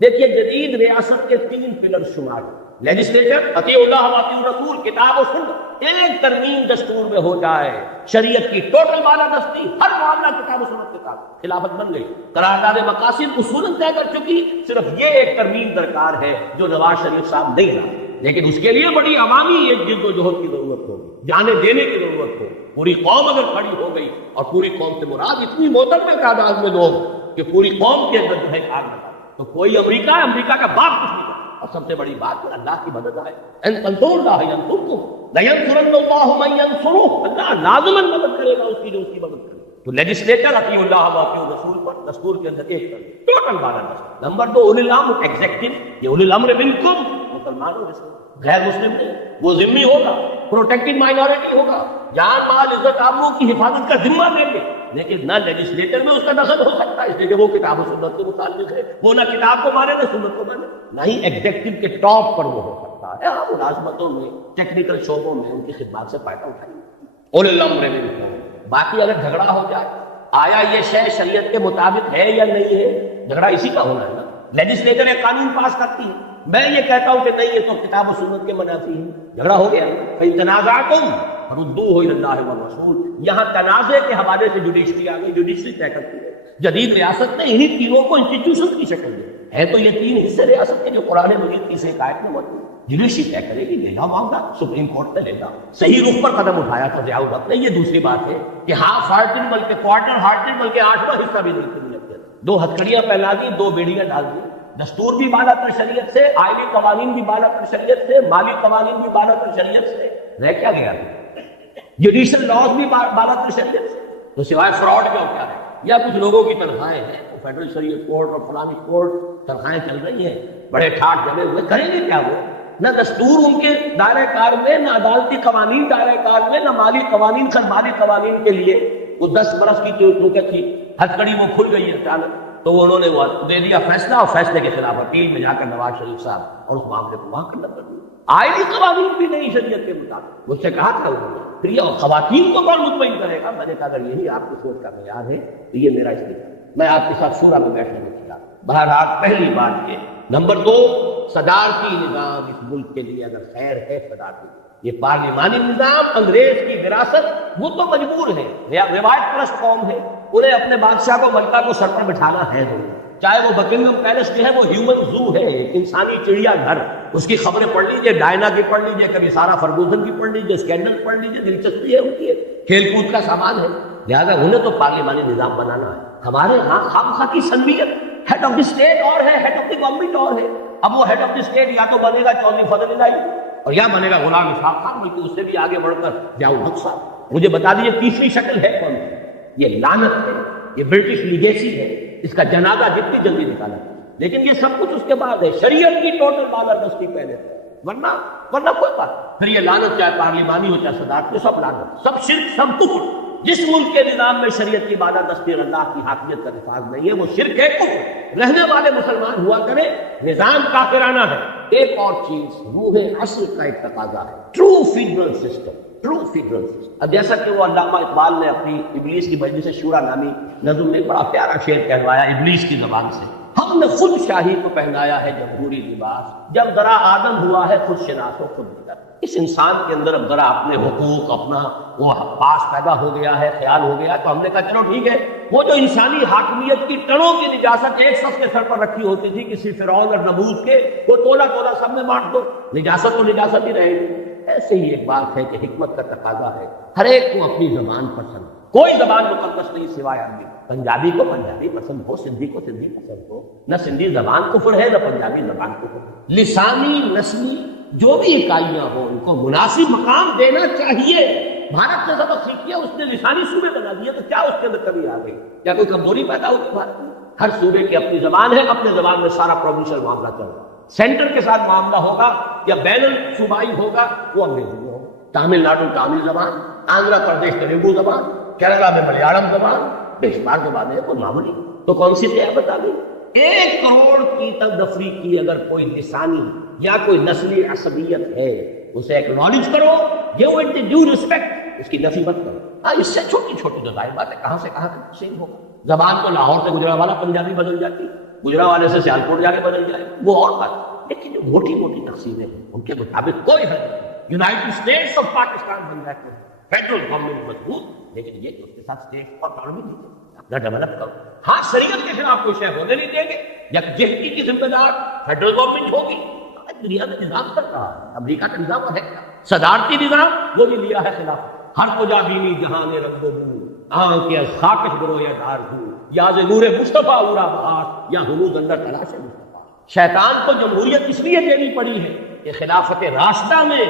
دیکھیے جدید ریاست کے 3 پلر شمار، لیجسلیچر، اطیعوا اللہ واطیعوا الرسول، کتاب و سنت، ایک ترمیم دستور میں ہو جائے، شریعت کی ٹوٹل بالادستی، ہر معاملہ کتاب و سنت کے ساتھ، خلافت بن گئی۔ قرارداد مقاصد اصولاً طے کر چکی، صرف یہ ایک ترمیم درکار ہے جو نواز شریف صاحب نہیں رہا، لیکن اس کے لیے بڑی عوامی ایک جد و جہد کی ضرورت ہوگی، جانے دینے کی ضرورت ہو، پوری قوم اگر کھڑی ہو گئی، اور پوری قوم سے مراد اتنی معتبر تعداد میں لوگ کہ پوری قوم کے اندر جو ہے آگ لگا، تو کوئی امریکہ ہے، امریکہ کا باپ کچھ نہیں کرتا، اور سب سے بڑی بات ہے اللہ کی مدد ہے، ان تنصروا اللہ ینصرکم لینصرن اللہ من ینصرہ، اللہ لازماً مدد کرے گا اس کی جو اس کی مدد کرے۔ تو لیجسلیٹر اطیعوا اللہ واطیعوا الرسول پر دستور کے اندر ایک ٹوٹل بالادستی۔ نمبر 2 اولی الامر ایگزیکٹو، یہ اولی الامر منکم، مسلمانوں میں سے، غیر مسلم نہیں، وہ ذمہ ہوگا، پروٹیکٹڈ مائنورٹی ہوگا، جان مال عزت آبرو کی حفاظت کا ذمہ دیں گے، لیکن نہ لیجسلیٹر میں اس کا دخل ہو سکتا ہے، اس لیے کہ وہ کتاب و سنت کے متعلق ہے، وہ نہ کتاب کو مانے نہ سنت کو مانے، نہ ہی ایگزیکٹو کے ٹاپ پر وہ ہو سکتا ہے، ہاں ملازمتوں میں، ٹیکنیکل شعبوں میں ان کی خدمات سے فائدہ اٹھائیں۔ اولی الامر منکم۔ باقی اگر جھگڑا ہو جائے آیا یہ شے شریعت کے مطابق ہے یا نہیں ہے؟ جھگڑا اسی کا ہونا ہے نا. لیجسلیچر ایک قانون پاس کرتی ہے، میں یہ کہتا ہوں کہ نہیں یہ تو کتاب و سنت کے منافی ہے، جھگڑا ہو گیا. فَإِن تَنَازَعْتُمْ فَرُدُّوهُ إِلَى اللَّهِ وَالرَّسُولِ. یہاں تنازع کے حوالے سے جوڈیشری آ گئی، جوڈیشری طے کرتی ہے. جدید ریاست نے انہی تینوں کو انسٹیٹیوشن کی شکل دی ہے، تو یہ تین حصے ریاست کے جو قرآن مجید کی سے آیت میں موجود. جوڈیشری طے کرے گی، لے جاؤ معاملہ سپریم کورٹ میں لے جاؤ. صحیح رخ پر قدم اٹھایا تھا ضیاء الحق نے. یہ دوسری بات ہے کہ ہاف ہارٹڈ بلکہ کوارٹر ہارٹڈ بلکہ 8واں حصہ بھی نہیں کیا. 2 ہتھکڑیاں پہنا دی، 2 بیڑیاں ڈال دی. دستور بھی بالا تر شریعت سے، آئلی قوانین بھی بالا تر شریعت سے، مالی قوانین بھی بالا تر شریعت سے. رہ کیا گیا؟ جوڈیشل لاز بھی بالا تر شریعت سے. تو سوائے فراڈ کا کیا ہے؟ یا کچھ لوگوں کی تنخواہیں ہیں، فیڈرل شریعت کورٹ اور فلانی کورٹ تنخواہیں چل رہی ہیں، بڑے ٹھاٹ جمے ہوئے. کریں گے کیا وہ؟ نہ دستور ان کے دائرہ کار میں، نہ عدالتی قوانین دائرہ کار میں، نہ مالی قوانین سرمالی قوانین کے لیے. وہ 10 برس کی جو تھی ہتھکڑی وہ کھل گئی اچانک، تو انہوں نے وہ دے دیا فیصلہ، اور فیصلے کے خلاف اپیل میں جا کر نواز شریف صاحب اور اس معاملے کو وہاں کنڈم کر دیا. آئلی قوانین بھی نہیں شریعت کے مطابق. مجھ سے کہا تھا انہوں نے پھر یہ خواتین کو کون مطمئن کرے گا؟ میں نے کہا اگر یہی آپ کی سوچ کا معیار ہے تو یہ میرا استعفا. میں آپ کے ساتھ شورا میں بیٹھنے میں کیا. بہرحال پہلی بات یہ. نمبر 2، صدارتی نظام اس ملک کے لیے اگر خیر ہے صدارتی، یہ پارلیمانی نظام انگریز کی وراثت، وہ تو مجبور ہے، روایت پرست قوم ہے، انہیں اپنے بادشاہ کو ملکہ کو سر پر بٹھانا ہے. چاہے وہ بکنگم پیلس جو ہے وہ ہیومن زو ہے، انسانی چڑیا گھر. اس کی خبریں پڑھ لیجیے، ڈائنا کی پڑھ لیجیے، کبھی سارا فرگوسن کی پڑھ لیجیے، اسکینڈل پڑھ لیجیے. دلچسپی ہے ان کی، کھیل کود کا سامان ہے. لہٰذا انہیں تو پارلیمانی نظام بنانا ہے. ہمارے ہاں خواہ کی سنویت، ہیڈ آف دی اسٹیٹ اور ہے، ہیڈ آف دی گورنمنٹ اور ہے. اب وہ ہیڈ آف دی اسٹیٹ یا تو بنے گا چودھری فضل الہی اور یا بنے گا غلام اسحاق خان، بلکہ اس سے بھی آگے بڑھ کر ضیاء الحق صاحب. مجھے بتا دیجیے تیسری شکل ہے کون سی؟ یہ لعنت ہے، یہ برٹش لیگیسی ہے. اس کا جنازہ جتنی جلدی نکالا. لیکن یہ سب کچھ اس کے بعد ہے، شریعت کی ٹوٹل بالادستی پہلے، ورنہ کوئی بات. پھر یہ لعنت چاہے پارلیمانی ہو چاہے صدارت میں، سب لعنت، سب شرک، سب کفر. جس ملک کے نظام میں شریعت کی بالادستی اور اللہ کی حاکمیت کا نفاذ نہیں ہے وہ شرک ہے، کفر. رہنے والے مسلمان ہوا کریں، نظام کافرانہ ہے. ایک اور چیز روح عصر کا ایک تقاضا ہے، true federal system. True federal system. اب جیسا کہ وہ علامہ اقبال نے اپنی ابلیس کی مجلس شورا نامی نظم میں بڑا پیارا شعر کہلوایا ابلیس کی زبان سے. ہم نے خود شاہی کو پہنایا ہے جمہوری لباس، جب ذرا آدم ہوا ہے خود شناس و خود نگر. اس انسان کے اندر اب ذرا اپنے حقوق، اپنا وہ پاس پیدا ہو گیا ہے، خیال ہو گیا. تو ہم نے کہا چلو ٹھیک ہے، وہ جو انسانی حاکمیت کی ٹنوں کی نجاست ایک شخص کے سر پر رکھی ہوتی تھی کسی فرعون اور نمرود کے، وہ تولا تولا سب میں بانٹ دو، نجاست تو نجاست ہی رہے گی. ایسے ہی ایک بات ہے کہ حکمت کا تقاضا ہے ہر ایک کو اپنی زبان پسند. کوئی زبان مقدس نہیں سوائے عربی. پنجابی کو پنجابی پسند ہو، سندھی کو سندھی پسند ہو. نہ سندھی زبان کفر ہے، نہ پنجابی زبان کفر ہے. لسانی، نسلی جو بھی اکائیاں ہوں ان کو مناسب مقام دینا چاہیے. بھارت سے سبق سیکھیے، اس نے لسانی صوبے بنا دیے تو کیا اس کے اندر کمی آ گئی؟ کیا کوئی کمزوری پیدا ہوئی بھارت میں؟ ہر صوبے کی اپنی زبان ہے، اپنے زبان میں سارا پروونشل معاملہ چل رہا ہے. سینٹر کے ساتھ معاملہ ہوگا یا بین الصوبائی ہوگا وہ انگریزی میں ہوگا. تامل ناڈو تامل زبان، آندھرا پردیش تیلگو زبان، کیرلا میں ملیالم زبان، بے شمار زبانیں ہیں، کوئی معمولی. تو کون سی طے بتا دیں؟ 1 کروڑ کی تدفری کی اگر کوئی لسانی یا کوئی نسلی عصبیت ہے اسے ایکنالج کرو، give it the due respect, اس کی نفی مت کرو. اس سے چھوٹی چھوٹی جو ظاہر بات ہے کہاں سے کہاں تقسیم ہوگا. زبان تو لاہور سے گجرا والا پنجابی بدل جاتی، گجرا والے سے سیالکوٹ جا کے بدل جائے، وہ اور بات. لیکن جو موٹی موٹی تقسیمیں ہیں ان کے مطابق کوئی حل نہیں. یونائٹڈ اسٹیٹس آف پاکستان بن جاتے ہیں، فیڈرل گورنمنٹ مضبوط، لیکن یہ کہ اس کے ساتھ اسٹیٹ اور اکانومی نہیں ہے. اپنا ڈیولپ کرو. ہاں شریعت کے خلاف کوئی شے ہونے نہیں دیں گے. یکجہتی کی ذمہ دار فیڈرل گورنمنٹ ہوگی. دنیا میں نظام چل رہا ہے، امریکہ کا نظام ہے کیا؟ صدارتی نظام وہ بھی لیا ہے خلاف. ہر کجا بینی جہان رنگ و بو، آنکھ کے خاکش برو یا دار ہو، یا ز نور مصطفیٰ اورا بہار، یا ہنوز اندر تلاش مصطفیٰ. شیطان کو جمہوریت اس لیے دینی پڑی ہے کہ خلافت راشدہ میں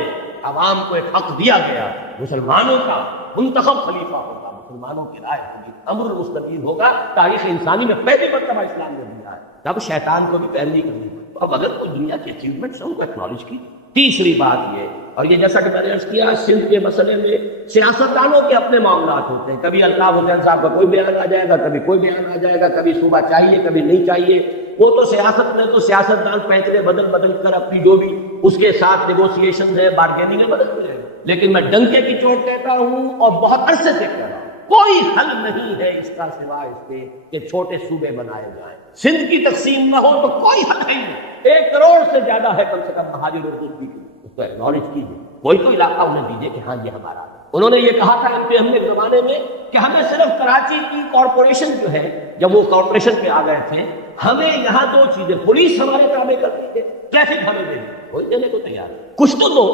عوام کو ایک حق دیا گیا، مسلمانوں کا منتخب خلیفہ ہوگا، مسلمانوں کی رائے ہوگی، امر مستقیم ہوگا. تاریخ انسانی میں پہلی مرتبہ اسلام نے دیا ہے. اب شیطان کو بھی پیروی کرنی. اب اگر کوئی دنیا کی اچیومنٹس ہیں ان کو ایکنالج کی. تیسری بات یہ، اور یہ جیسا کہ میں نے عرض کیا سندھ کے مسئلے میں سیاستدانوں کے اپنے معاملات ہوتے ہیں. کبھی الطاف حسین صاحب کا کوئی بیان آ جائے گا، کبھی کوئی بیان آ جائے گا، کبھی صوبہ چاہیے کبھی نہیں چاہیے. وہ تو سیاست میں تو سیاستدان فیصلے بدل کر اپنی جو بھی اس کے ساتھ نیگوسیشن ہے، بارگیننگ ہے، بدل جائے گا. لیکن میں ڈنکے کی چوٹ کہتا ہوں اور بہت عرصے سے کہہ رہا ہوں، کوئی حل نہیں ہے اس کا سوائے اس کے کہ چھوٹے صوبے بنائے جائیں. سندھ کی تقسیم نہ ہو تو کوئی حل نہیں. 1 کروڑ سے زیادہ ہے کم سے کم مہاجر اردو کی، اس کو ایکنالج کیجیے. کوئی تو علاقہ انہیں دیجیے کہ ہاں یہ ہمارا ہے. انہوں نے یہ کہا تھا ہم نے زمانے میں کہ ہمیں صرف کراچی کی کارپوریشن جو ہے، جب وہ کارپوریشن پہ آ گئے تھے، ہمیں یہاں 2 چیزیں، پولیس ہمارے تابع کرتی ہے، ٹریفک ہمیں دے، کوئی دینے کو تیار ہے. کچھ تو دو.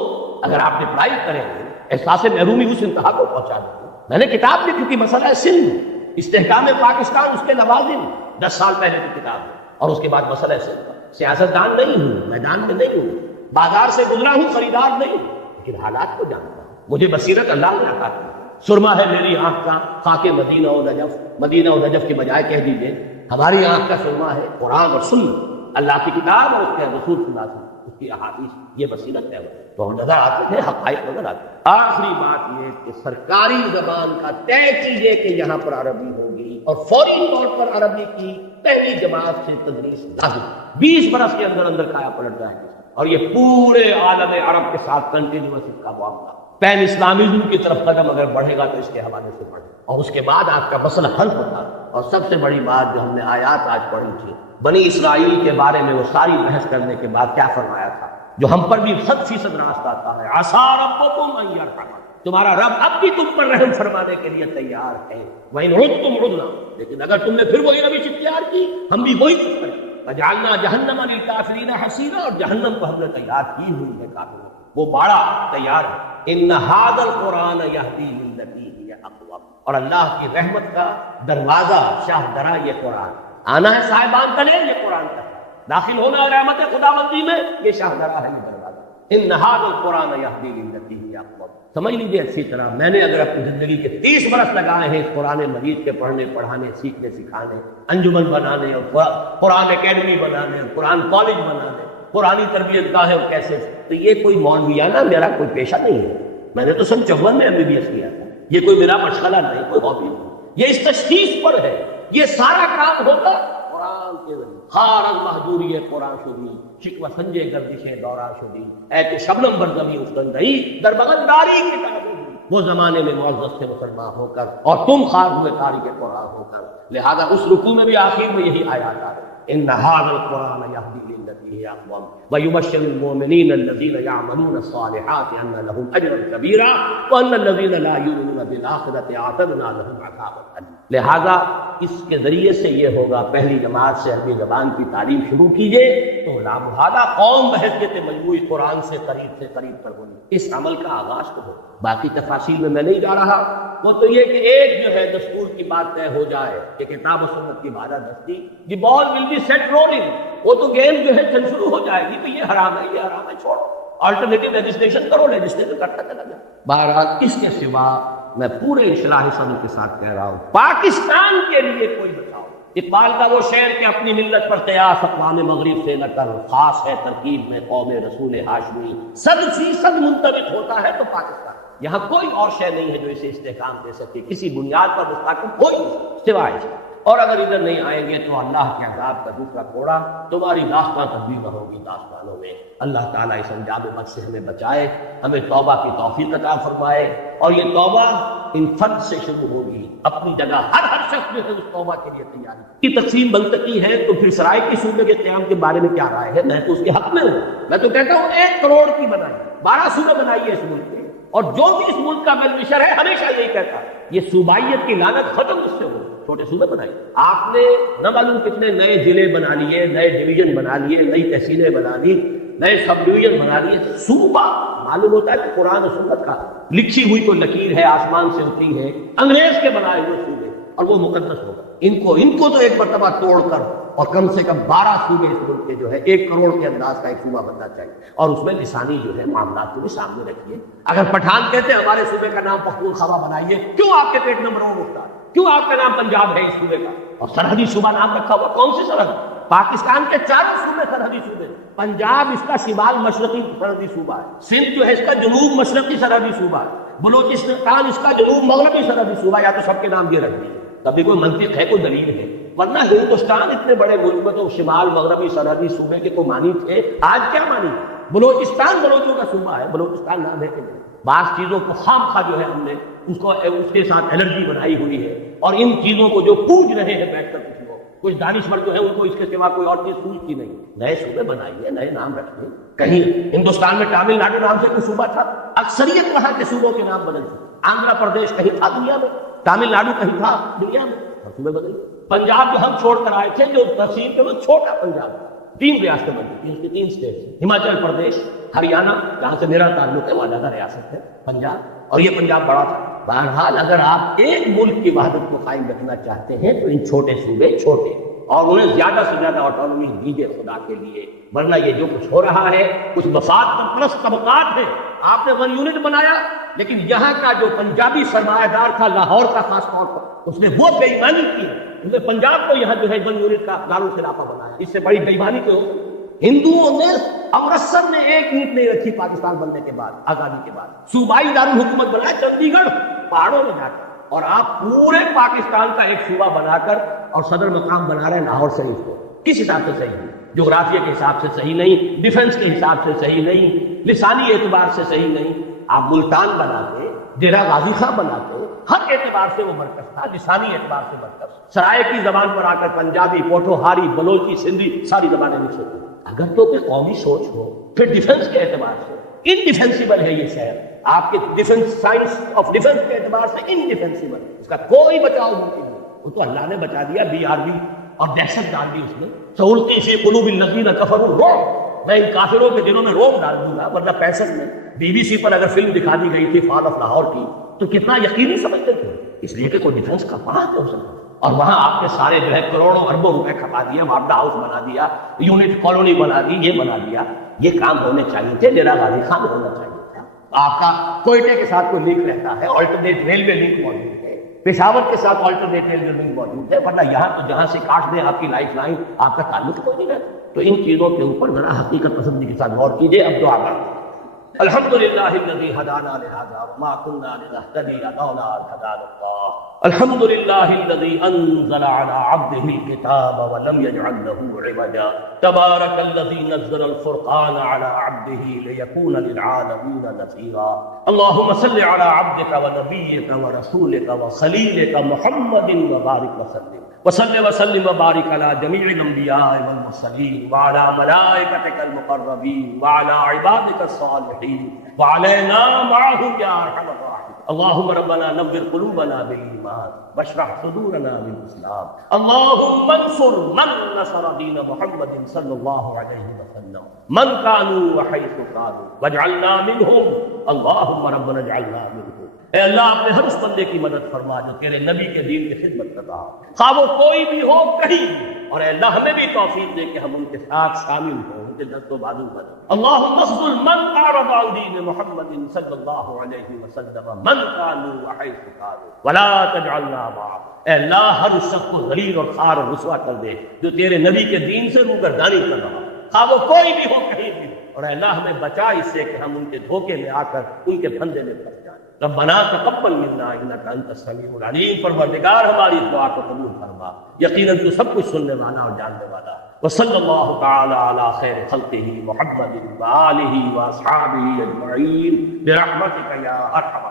اگر آپ اپلائی کریں گے احساس محرومی اس انتہا کو پہنچا دیں. میں نے کتاب لکھی تھی مسئلہ سندھ استحکام پاکستان، اس کے لوازم، 10 سال پہلے کی کتاب ہے. اور اس کے بعد مسئلہ سندھ. سیاستدان نہیں ہوں، میدان میں نہیں ہوں، بازار سے گزرا ہوں، خریدار نہیں ہوں، لیکن حالات کو جانتا ہوں. مجھے بصیرت اللہ نے عطا کی. سرما ہے میری آنکھ کا خاک مدینہ و نجف، مدینہ و نجف کے بجائے کہہ دیجئے ہماری آنکھ کا سرما ہے قرآن اور سنت، اللہ کی کتاب اور اس کے رسول صلی اللہ علیہ وسلم، اس کی احادیث. یہ بصیرت ہے. تو ہم نظر آتے تھے، حقائق نظر آتے. آخری بات یہ کہ سرکاری زبان کا طے کیجئے کہ یہاں پر عربی ہوگی، اور فوری طور پر عربی کی پہلی جماعت سے تدریس لازم. 20 برس کے اندر اندر کایا پلٹ جائے گا. اور یہ پورے عالم عرب کے ساتھ کنٹینیوس کا معاملہ. پین اسلامزم کی طرف قدم اگر بڑھے گا تو اس کے حوالے سے بڑھے، اور اس کے بعد آپ کا مسئلہ حل ہوتا. اور سب سے بڑی بات جو ہم نے آیات آج پڑھی تھی بنی اسرائیل کے بارے میں، وہ ساری بحث کرنے کے بعد کیا فرمایا تھا، جو ہم پر بھی 100% راست آتا ہے. عسیٰ ربکم ان یرحم، تمہارا رب اب بھی تم پر رحم فرمانے کے لیے تیار ہے. وَإِنْ عُدْتُمْ عُدْنَا، لیکن اگر تم نے پھر وہی روش اختیار کی، ہم بھی وہی کچھ کریں. وَجَعَلْنَا جَهَنَّمَ لِلْكَافِرِينَ حَصِيرًا، اور جہنم کو ہم نے تیار کی ہوئی ہے کافروں، وہ باڑا تیار ہے. إِنَّ هَذَا الْقُرْآنَ يَهْدِي لِلَّتِي هِيَ أَقْوَمُ، اور اللہ کی رحمت کا دروازہ شاہ درا یہ قرآن. آنا ہے صاحبان تلے، یہ قرآن کا داخل ہونا ہے رحمت خداوندی میں، یہ شاہ درا ہے، یہ دروازہ. إِنَّ هَذَا الْقُرْآنَ يَهْدِي لِلَّتِي هِيَ أَقْوَمُ. سمجھ لیجیے اچھی طرح، میں نے اگر اپنی زندگی کے 30 برس لگائے ہیں اس قرآن مجید کے پڑھنے پڑھانے سیکھنے سکھانے، انجمن بنانے اور قرآن اکیڈمی بنانے اور قرآن کالج بنانے، قرآنی تربیت گاہیں اور کیسے، تو یہ کوئی مولویانہ میرا کوئی پیشہ نہیں ہے. میں نے تو سن 54 میں MBBS کیا تھا. یہ کوئی میرا مشغلہ نہیں، کوئی ہابی نہیں. یہ اس تشخیص پر ہے. یہ سارا کام ہوگا قرآن کے ذریعے. خارن محجوری قرآن شدی، شکوہ سنجے گردش دورہ شدی، اے کہ شبنم برزمی افغان رہی، در بغنداری کی طرف وہ زمانے میں معزز تھے مسلمان ہو کر، اور تم خار ہوئے تاریخ قرآن ہو کر. لہذا اس رکوع میں بھی آخر میں یہی آیات آ رہی. إِنَّ هَذَا الْقُرْآنَ يَهْدِي لِلَّتِي هِيَ أَقْوَمُ وَيُبَشِّرُ الْمُؤْمِنِينَ الَّذِينَ يَعْمَلُونَ الصَّالِحَاتِ أَنَّ لَهُمْ أَجْرًا كَبِيرًا وَأَنَّ الَّذِينَ لَا يُؤْمِنُونَ بِالْآخِرَةِ أَعْتَدْنَا لَهُمْ عَذَابًا أَلِيمًا. لہذا اس کے ذریعے سے یہ ہوگا، پہلی جماعت سے عربی زبان کی تعلیم شروع کیجئے تو لامحالہ قوم بحیثیت مجموعی قرآن سے قریب پر ہوگی. اس عمل کا آغاز تو ہو. باقی تفاصیل میں نہیں جا رہا. وہ تو یہ کہ ایک جو ہے دستور کی بات طے ہو جائے کہ کتاب و سنت کی بالادستی، دی بال ول بی سیٹ رولنگ. وہ تو گیم جو ہے چل شروع ہو جائے گی. تو یہ حرام ہے، یہ حرام ہے، چھوڑو. آلٹرنیٹو لیجسلیشن کرو، لیجسلیشن کرتا چلا جائے. بہرحال اس کے سوا میں پورے انشراح صدر کے ساتھ کہہ رہا ہوں، پاکستان کے لیے کوئی بچاؤ. اقبال کا وہ شعر کہ اپنی ملت پر قیاس اقوام مغرب سے نہ کر، خاص ہے ترکیب میں قوم رسول ہاشمی، 100% منطبق ہوتا ہے تو پاکستان. یہاں کوئی اور شے نہیں ہے جو اسے استحکام دے سکے، کسی بنیاد پر مستحکم کوئی سوائے. اور اگر ادھر نہیں آئیں گے تو اللہ کے عذاب کا دوسرا کوڑا تمہاری داستان تبدیل نہ ہوگی داستانوں میں. اللہ تعالیٰ اس انجام بد سے ہمیں بچائے، ہمیں توبہ کی توفیق عطا فرمائے. اور یہ توبہ ان فرد سے شروع ہوگی. اپنی جگہ ہر شخص جو ہے اس توبہ کے لیے تیاری کی تقسیم بنتقی ہے. تو پھر سرائیکی صوبے کے قیام کے بارے میں کیا رائے ہے؟ میں تو اس کے حق میں ہوں. میں تو کہتا ہوں 1 کروڑ کی بنائیے، 12 صوبے بنائیے اس ملک کے. اور جو بھی اس ملک کا بیلوشر ہے ہمیشہ یہی کہتا ہے یہ صوبائیت کی لعنت ختم اس سے ہو، چھوٹے صوبے بنائیے. آپ نے نہ معلوم کتنے نئے ضلع بنا لیے، نئے ڈویژن بنا لیے، نئی تحصیلیں بنا لی، نئے سب ڈویژن بنا لیے. صوبہ معلوم ہوتا ہے کہ قرآن و سنت کا لکھی ہوئی تو لکیر ہے، آسمان سے ہوتی ہے، انگریز کے بنائے ہوئے صوبے، اور وہ مقدس ہوگا. ان کو تو ایک مرتبہ توڑ کر، اور کم سے کم 12 صوبے اس ملک کے جو ہے 1 کروڑ کے انداز کا ایک صوبہ بننا چاہیے. اور اس میں لسانی جو ہے معاملات کو بھی سامنے رکھیے. اگر پٹھان کہتے ہیں ہمارے صوبے کا نام پختونخوا بنائیے، کیوں آپ کے پیٹ میں مرور اٹھتا ہے؟ کیوں آپ کا نام پنجاب ہے اس صوبے کا؟ اور سرحدی صوبہ نام رکھا ہوا، کون سی سرحد؟ پاکستان کے 4 صوبے سرحدی صوبے. پنجاب اس کا شمال مشرقی سرحدی صوبہ ہے، سندھ جو ہے اس کا جنوب مشرقی سرحدی صوبہ ہے، بلوچستان اس کا جنوب مغربی سرحدی صوبہ. یا تو سب کے نام یہ رکھ دیے، کبھی کوئی منطق ہے، کوئی دلیل ہے؟ ورنہ ہندوستان اتنے بڑے ملک میں تو شمال مغربی سرحدی صوبے کے کو مانی تھے. آج کیا مانی؟ بلوچستان بلوچوں کا صوبہ ہے، بلوچستان نام ہے کہ بعض چیزوں کو خام خواہ جو ہے ہم نے اس کے ساتھ الرجی بنائی ہوئی ہے، اور ان چیزوں کو جو پوج رہے ہیں بیٹھ کر کچھ دانشور جو ہے ان کو اس کے سوا کوئی اور چیز پوچھتی نہیں۔ نئے صوبے بنائیے، نئے نام رکھیے۔ کہیں ہندوستان میں تامل ناڈو نام سے کوئی صوبہ تھا؟ اکثریت وہاں کے صوبوں کے نام بدل چکے۔ آندھرا پردیش کہیں تھا دنیا میں، تامل ناڈو کہیں تھا دنیا میں، اور صوبے بدل گئے۔ پنجاب جو ہم چھوڑ کر آئے تھے، جو تقسیم کے وقت چھوٹا پنجاب تھا، 3 ریاستیں بن چکی، اس کی 3 اسٹیٹ، ہماچل پردیش، ہریانہ جہاں سے میرا تعلق ہے، وہ علیحدہ ریاست ہے پنجاب، اور یہ پنجاب بڑا تھا۔ بہرحال اگر آپ ایک ملک کی وحدت کو قائم رکھنا چاہتے ہیں تو ان چھوٹے صوبے چھوٹے اور انہیں زیادہ سے زیادہ آٹونومی دیجیے خدا کے لیے، ورنہ یہ جو کچھ ہو رہا ہے کچھ مفاد پرست طبقات ہیں۔ آپ نے 1 یونٹ بنایا، لیکن یہاں کا جو پنجابی سرمایہ دار تھا لاہور کا خاص طور پر، اس نے وہ بے ایمانی کی ہے، اس نے پنجاب کو یہاں جو ہے 1 یونٹ کا دارالخلافہ بنایا۔ اس سے بڑی بے ایمانی تو ہندوؤں نے، امرتسر نے 1 اینٹ نہیں رکھی پاکستان بننے کے بعد، آزادی کے بعد۔ صوبائی دارالحکومت بنایا چندی گڑھ پہاڑوں میں جا کر، اور آپ پورے پاکستان کا ایک صوبہ بنا کر اور صدر مقام بنا رہے ہیں لاہور شریف کو۔ کس حساب سے صحیح نہیں؟ جغرافیہ کے حساب سے صحیح نہیں، ڈیفنس کے حساب سے صحیح نہیں، لسانی اعتبار سے صحیح نہیں۔ آپ ملتان بناتے، ڈیرہ غازی خان بناتے، ہر اعتبار سے وہ مرکز تھا، لسانی اعتبار سے مرکز۔ سرائے کی زبان پر آ کر پنجابی، پوٹھوہاری، بلوچی، سندھی ساری زبانیں مکس ہوتی۔ اگر تو کوئی قومی سوچ ہو پھر ڈیفنس کے اعتبار سے انڈیفینسیبل ہے یہ شہر، آپ کے ڈیفنس، سائنس آف ڈیفنس کے اعتبار سے انڈیفینسیبل، اس کا کوئی بچاؤ ممکن نہیں۔ وہ تو اللہ نے بچا دیا، BRB اور دہشت ڈال دی اس میں۔ سہولتی فی قلوب الذین کفروا الرعب، میں ان کافروں کے دلوں میں روم ڈال دوں گا۔ ورنہ 65 میں BBC پر اگر فلم دکھا دی گئی تھی فال آف لاہور کی تو کتنا یقینی سمجھتے تھے، اس لیے کہ کوئی ڈیفنس کا کہاں ہو سکتا، اور وہاں آپ کے سارے جو ہے کروڑوں اربوں روپے کھپا دیا، وابڈا ہاؤس بنا دیا، یونٹ کالونی بنا دی، یہ بنا دیا۔ یہ کام ہونے چاہیے تھے، ڈیرہ غازی خان ہونا چاہیے تھا۔ آپ کا کوئٹے کے ساتھ کوئی لنک رہتا ہے، آلٹرنیٹ ریلوے لنک موجود ہے، پشاور کے ساتھ آلٹرنیٹ ریلوے لنک موجود ہے، ورنہ یہاں تو جہاں سے کاٹ دیں آپ کی لائف لائن، آپ کا تعلق کوئی نہیں رہتا۔ تو ان چیزوں کے اوپر ذرا حقیقت پسندی کے ساتھ غور کیجیے۔ اب دعا کریں۔ الحمدللہ الذی ہدانا لہذا وما كنا لنہتدی لولا ان ہدانا اللہ، الحمدللہ الذی انزل علی عبدہ الکتاب ولم یجعل له عوجا، تبارک الذی نزل الفرقان علی عبدہ لیکون للعالمین نذیرا۔ اللہم صل علی عبدک ونبیک ورسولک وخلیلک محمد وبارک وسلم وسلم وبارک علی جمیع الانبیاء والمرسلین وعلی ملائکتک المقربین وعلی عبادک الصالحین وعلینا معهم یا ارحم الراحمین۔ اللہم ربنا نور قلوبنا بالایمان واشرح صدورنا بالاسلام، اللہم انصر من نصر دین محمد صلی اللہ علیہ وسلم من کانوا وحیث کانوا واجعلنا منہم، اللہم ربنا اجعلنا منہم۔ اے اللہ اپنے ہر اس بندے کی مدد فرما جو تیرے نبی کے دین کی خدمت کر رہا، خواہ وہ کوئی بھی ہو کہیں بھی، اور اے اللہ ہمیں بھی توفیق دے کہ ہم ان کے ساتھ شامل ہوں، ان کے دست و بازو پر۔ اللہم اخذل من اعرض عن دین محمد صلی اللہ علیہ وسلم من کانوا وحیث کانوا ولا تجعلنا معهم۔ اے اللہ ہر اس شخص کو ذلیل اور خوار اور رسوا کر دے جو تیرے نبی کے دین سے روگردانی کر رہا، خواہ وہ کوئی بھی ہو کہیں بھی، اور اے اللہ ہمیں بچا اس سے کہ ہم ان کے دھوکے میں آ کر ان کے پھندے میں پھنس جائیں۔ ربنا تقبل منا انک انت السمیع العلیم، پروردگار ہماری دعا کو قبول فرما، یقیناً تو سب کچھ سننے والا اور جاننے والا۔ وصلی اللہ تعالی علی خیر خلقہ محمد وآلہ واصحابہ اجمعین برحمتک یا ارحم